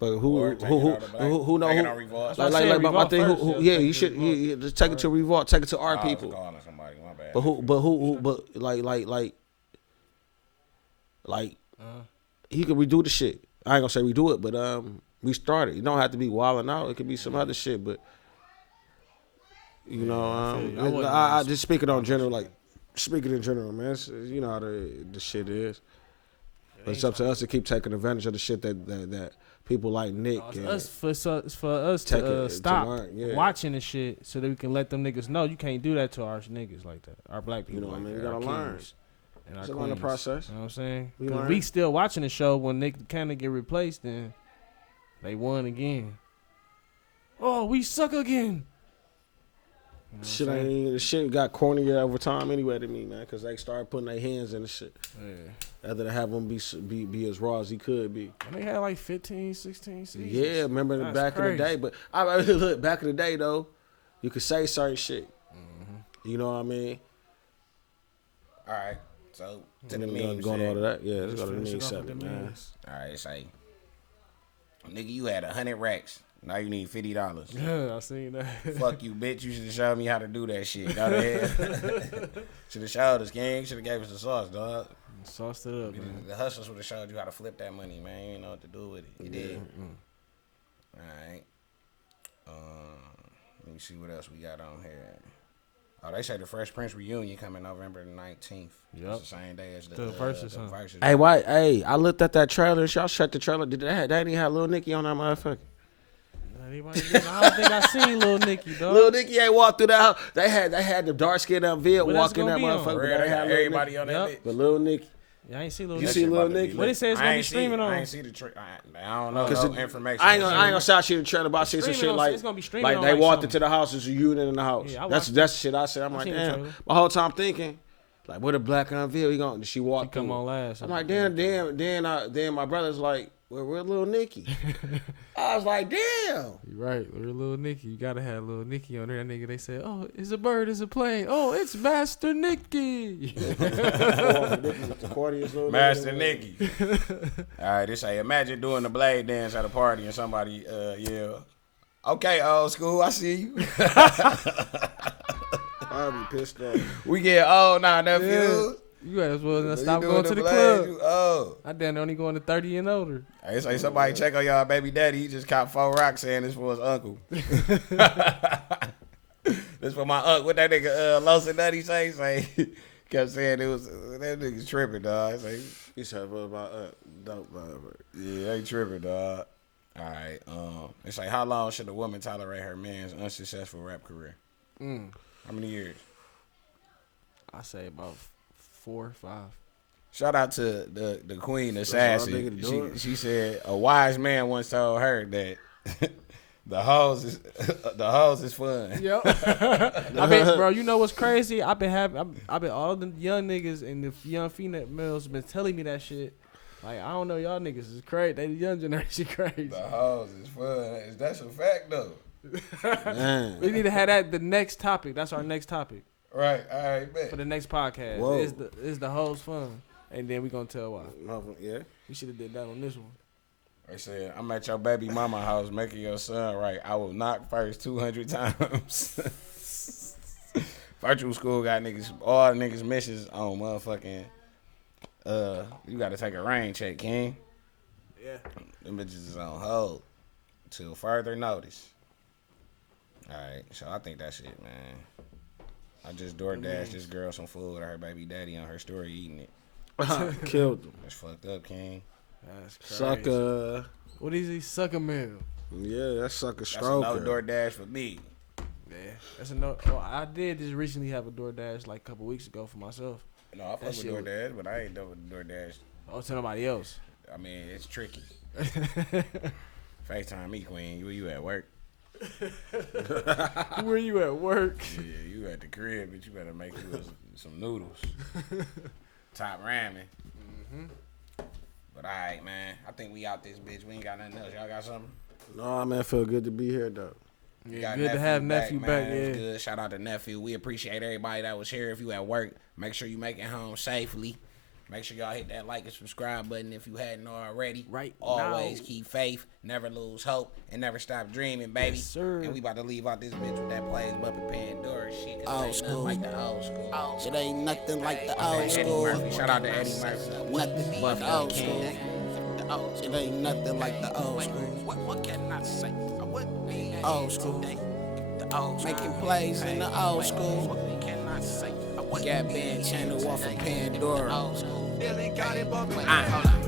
But Or who take it out of the know Take it who? on Revolt. Like my Revolt thing. first, Who, yeah, yeah, take you it should. to Revolt. Yeah, just take it to Revolt. Take it to our I was people. calling somebody. My bad. But like he could redo the shit. I ain't gonna say redo it, but restart it. You don't have to be wilding out. It could be some other shit, but you know, I just speaking in general, man. It's, you know how the shit is. But it's up to us to keep taking advantage of the shit that people like Nick. For us to stop watching the shit so that we can let them niggas know you can't do that to our niggas like that. Our black people. You know what I like mean? that, We gotta our learn. kings and our It's a learning queens. process. You know what I'm saying? We Because learn. we still watching the show when Nick Cannon get replaced, then they won again. Oh, we suck again. You know what Shit I'm saying? the shit got cornier over time anyway to me, man, because they started putting their hands in the shit. Yeah. Rather than have him be as raw as he could be. And they had like 15, 16 seasons. Yeah, remember That's back in the day. But I look back in the day though, you could say certain shit. You know what I mean? All right. So to the Going memes. to all of that. Yeah, let's Let's go to the finish meme it off with segment, the man. memes. All right. Say, nigga, you had 100 racks. Now you need $50. Yeah, I seen that. Fuck you, bitch. You should have showed me how to do that shit. Go to hell. Should have showed us, gang. Should have gave us the sauce, dog. Sauced it up, man. The hustlers would have showed you how to flip that money, man. You ain't know what to do with it. You did. Alright. Let me see what else we got on here. Oh, they say the Fresh Prince reunion coming November the 19th. Yep. It's the same day as the VERSUZ, huh? VERSUZ. Hey, why? Hey, I looked at that trailer. Y'all shut the trailer. Did that ain't have Lil Nicky on that motherfucker? I don't think I seen Lil Nicky, dog. Lil Nicky ain't walked through that house. They had the dark skin unveiled But that's walking that gonna be on. motherfucker. But Real, they had Lil everybody Nicky. on that bitch. But Lil Nicky. Yeah, I ain't see Lil You Nicky. see Lil Nicky? What they say it's gonna be streaming on? I ain't see the I don't know. Cause No information. I ain't gonna shout you the trailer, but I see some Streaming shit on- like it's gonna be streaming like on they like walked something. into the house, there's a unit in the house. Yeah, I that's watched the shit I said. I'm like, seen the damn. trailer. My whole time thinking, like, what a black unveil? He gonna she walked She come through. on last. I'm like, then my brother's like, where Lil Nicky? I was like, damn. You right, Lil Nicky. You gotta have Lil Nicky on there. That nigga, they said, oh, it's a bird, it's a plane. Oh, it's Master Nicky. Master Nicky. All right, they say, imagine doing the blade dance at a party and somebody yell, okay, old school, I see you. I'll be pissed off. We get old now, Nephews. You as well You stop doing going to the blade, club. you old. I damn near only going to 30 and older. Hey, say somebody check on y'all baby daddy. He just caught 4 rocks saying this for his uncle. This for my uncle. What that nigga Los and Nutty say? Kept saying it was that nigga's tripping, dog. He said about dope, yeah, they tripping, dog. All right. It's like, how long should a woman tolerate her man's unsuccessful rap career? How many years? I say about 4 or 5. Shout out to the queen of sassy. all She said a wise man once told her that the hoes is fun. Yep. I mean, bro, you know what's crazy? I've been all the young niggas and the young females been telling me that shit. Like, I don't know, y'all niggas is crazy. They the young generation crazy. The hoes is fun. That's a fact though. Man. We need to have that the next topic. That's our next topic Right. All right, bet. for the next podcast. Whoa. Is the hoes fun? And then we gonna tell why. Yeah. We should have did that on this one. They said, I'm at your baby mama house making your son right. I will knock first 200 times. Virtual school got niggas, all niggas missions on motherfucking, you got to take a rain check, King. Yeah. Them bitches is on hold till further notice. All right, so I think that's it, man. I just DoorDashed this girl some food with her baby daddy on her story eating it. Killed him. That's fucked up, King. That's crazy. Sucker. What is he? Sucker man. Yeah, that sucker That's a stroker. no DoorDash for me. Yeah. That's a no. Oh, I did just recently have a DoorDash like a couple weeks ago for myself. No, I fuck with shit was- DoorDash, but I ain't done with DoorDash. Oh, to nobody else. I mean, it's tricky. FaceTime me, Queen. You at work? Where you at work? Yeah, you at the crib, but you better make you some noodles. Top ramen. But all right, man. I think we out this bitch. We ain't got nothing else. Y'all got something? No, man, feel good to be here though. We Yeah, got good to have Nephew back. man. It Yeah. was good. Shout out to Nephew. We appreciate everybody that was here. If you at work, make sure you make it home safely. Make sure y'all hit that like and subscribe button if you hadn't already. Right Always now. keep faith, never lose hope, and never stop dreaming, baby. Yes, sir. And we about to leave out this bitch with that plays bumping Pandora shit. Old Cause it ain't school. nothing like the old school. It ain't nothing like the Hey, old Eddie school. Murphy. Shout out to Eddie Murphy. Nothing like the old school. It ain't nothing like the old school. What can I say? I would be Old school. the old school. Making plays in the old school. What can I say? I would Got band channel off of Pandora. Billy got it bumping.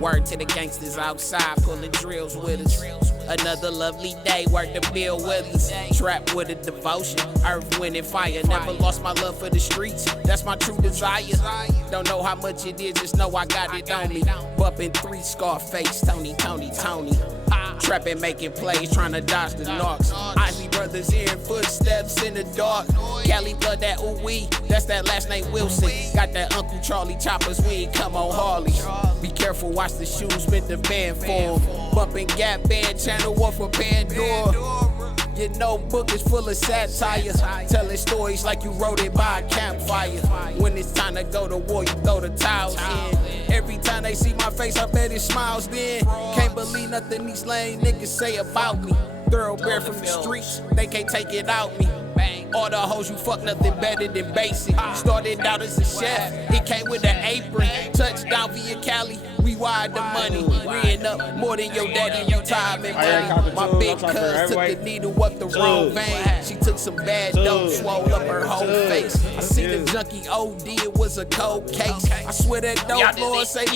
Word to the gangsters outside, pulling drills with us. Another lovely day, work the bill with us. Trapped with a devotion, earth, wind, and fire. Never lost my love for the streets, that's my true desire. Don't know how much it is, just know I got it on me. Bumping 3 Scarface, Tony. Trapping, making plays, trying to dodge the knocks. Ivy brothers hearing footsteps in the dark. Cali blood, that ooh-wee, that's that last name Wilson. Got that Uncle Charlie choppers, we ain't come on Harley. Be careful, watch the shoes, been the band form. Bumping Gap Band, channel off of Pandora. Your notebook is full of satire, telling stories like you wrote it by a campfire. When it's time to go to war, you throw the towels in. Every time they see my face, I bet it smiles then. Can't believe nothing these lame niggas say about me. Thoroughbred from the streets, they can't take it out me. All the hoes you fuck, nothing better than basic. Started out as a chef, it came with an apron. Touchdown via Cali, we wired the money. Ran up more than your daddy, your time and money. My big cuz took a needle up the wrong vein. She took some bad dope, swole up her whole face. I seen the junkie OD, it was a cold case. I swear that dope lord say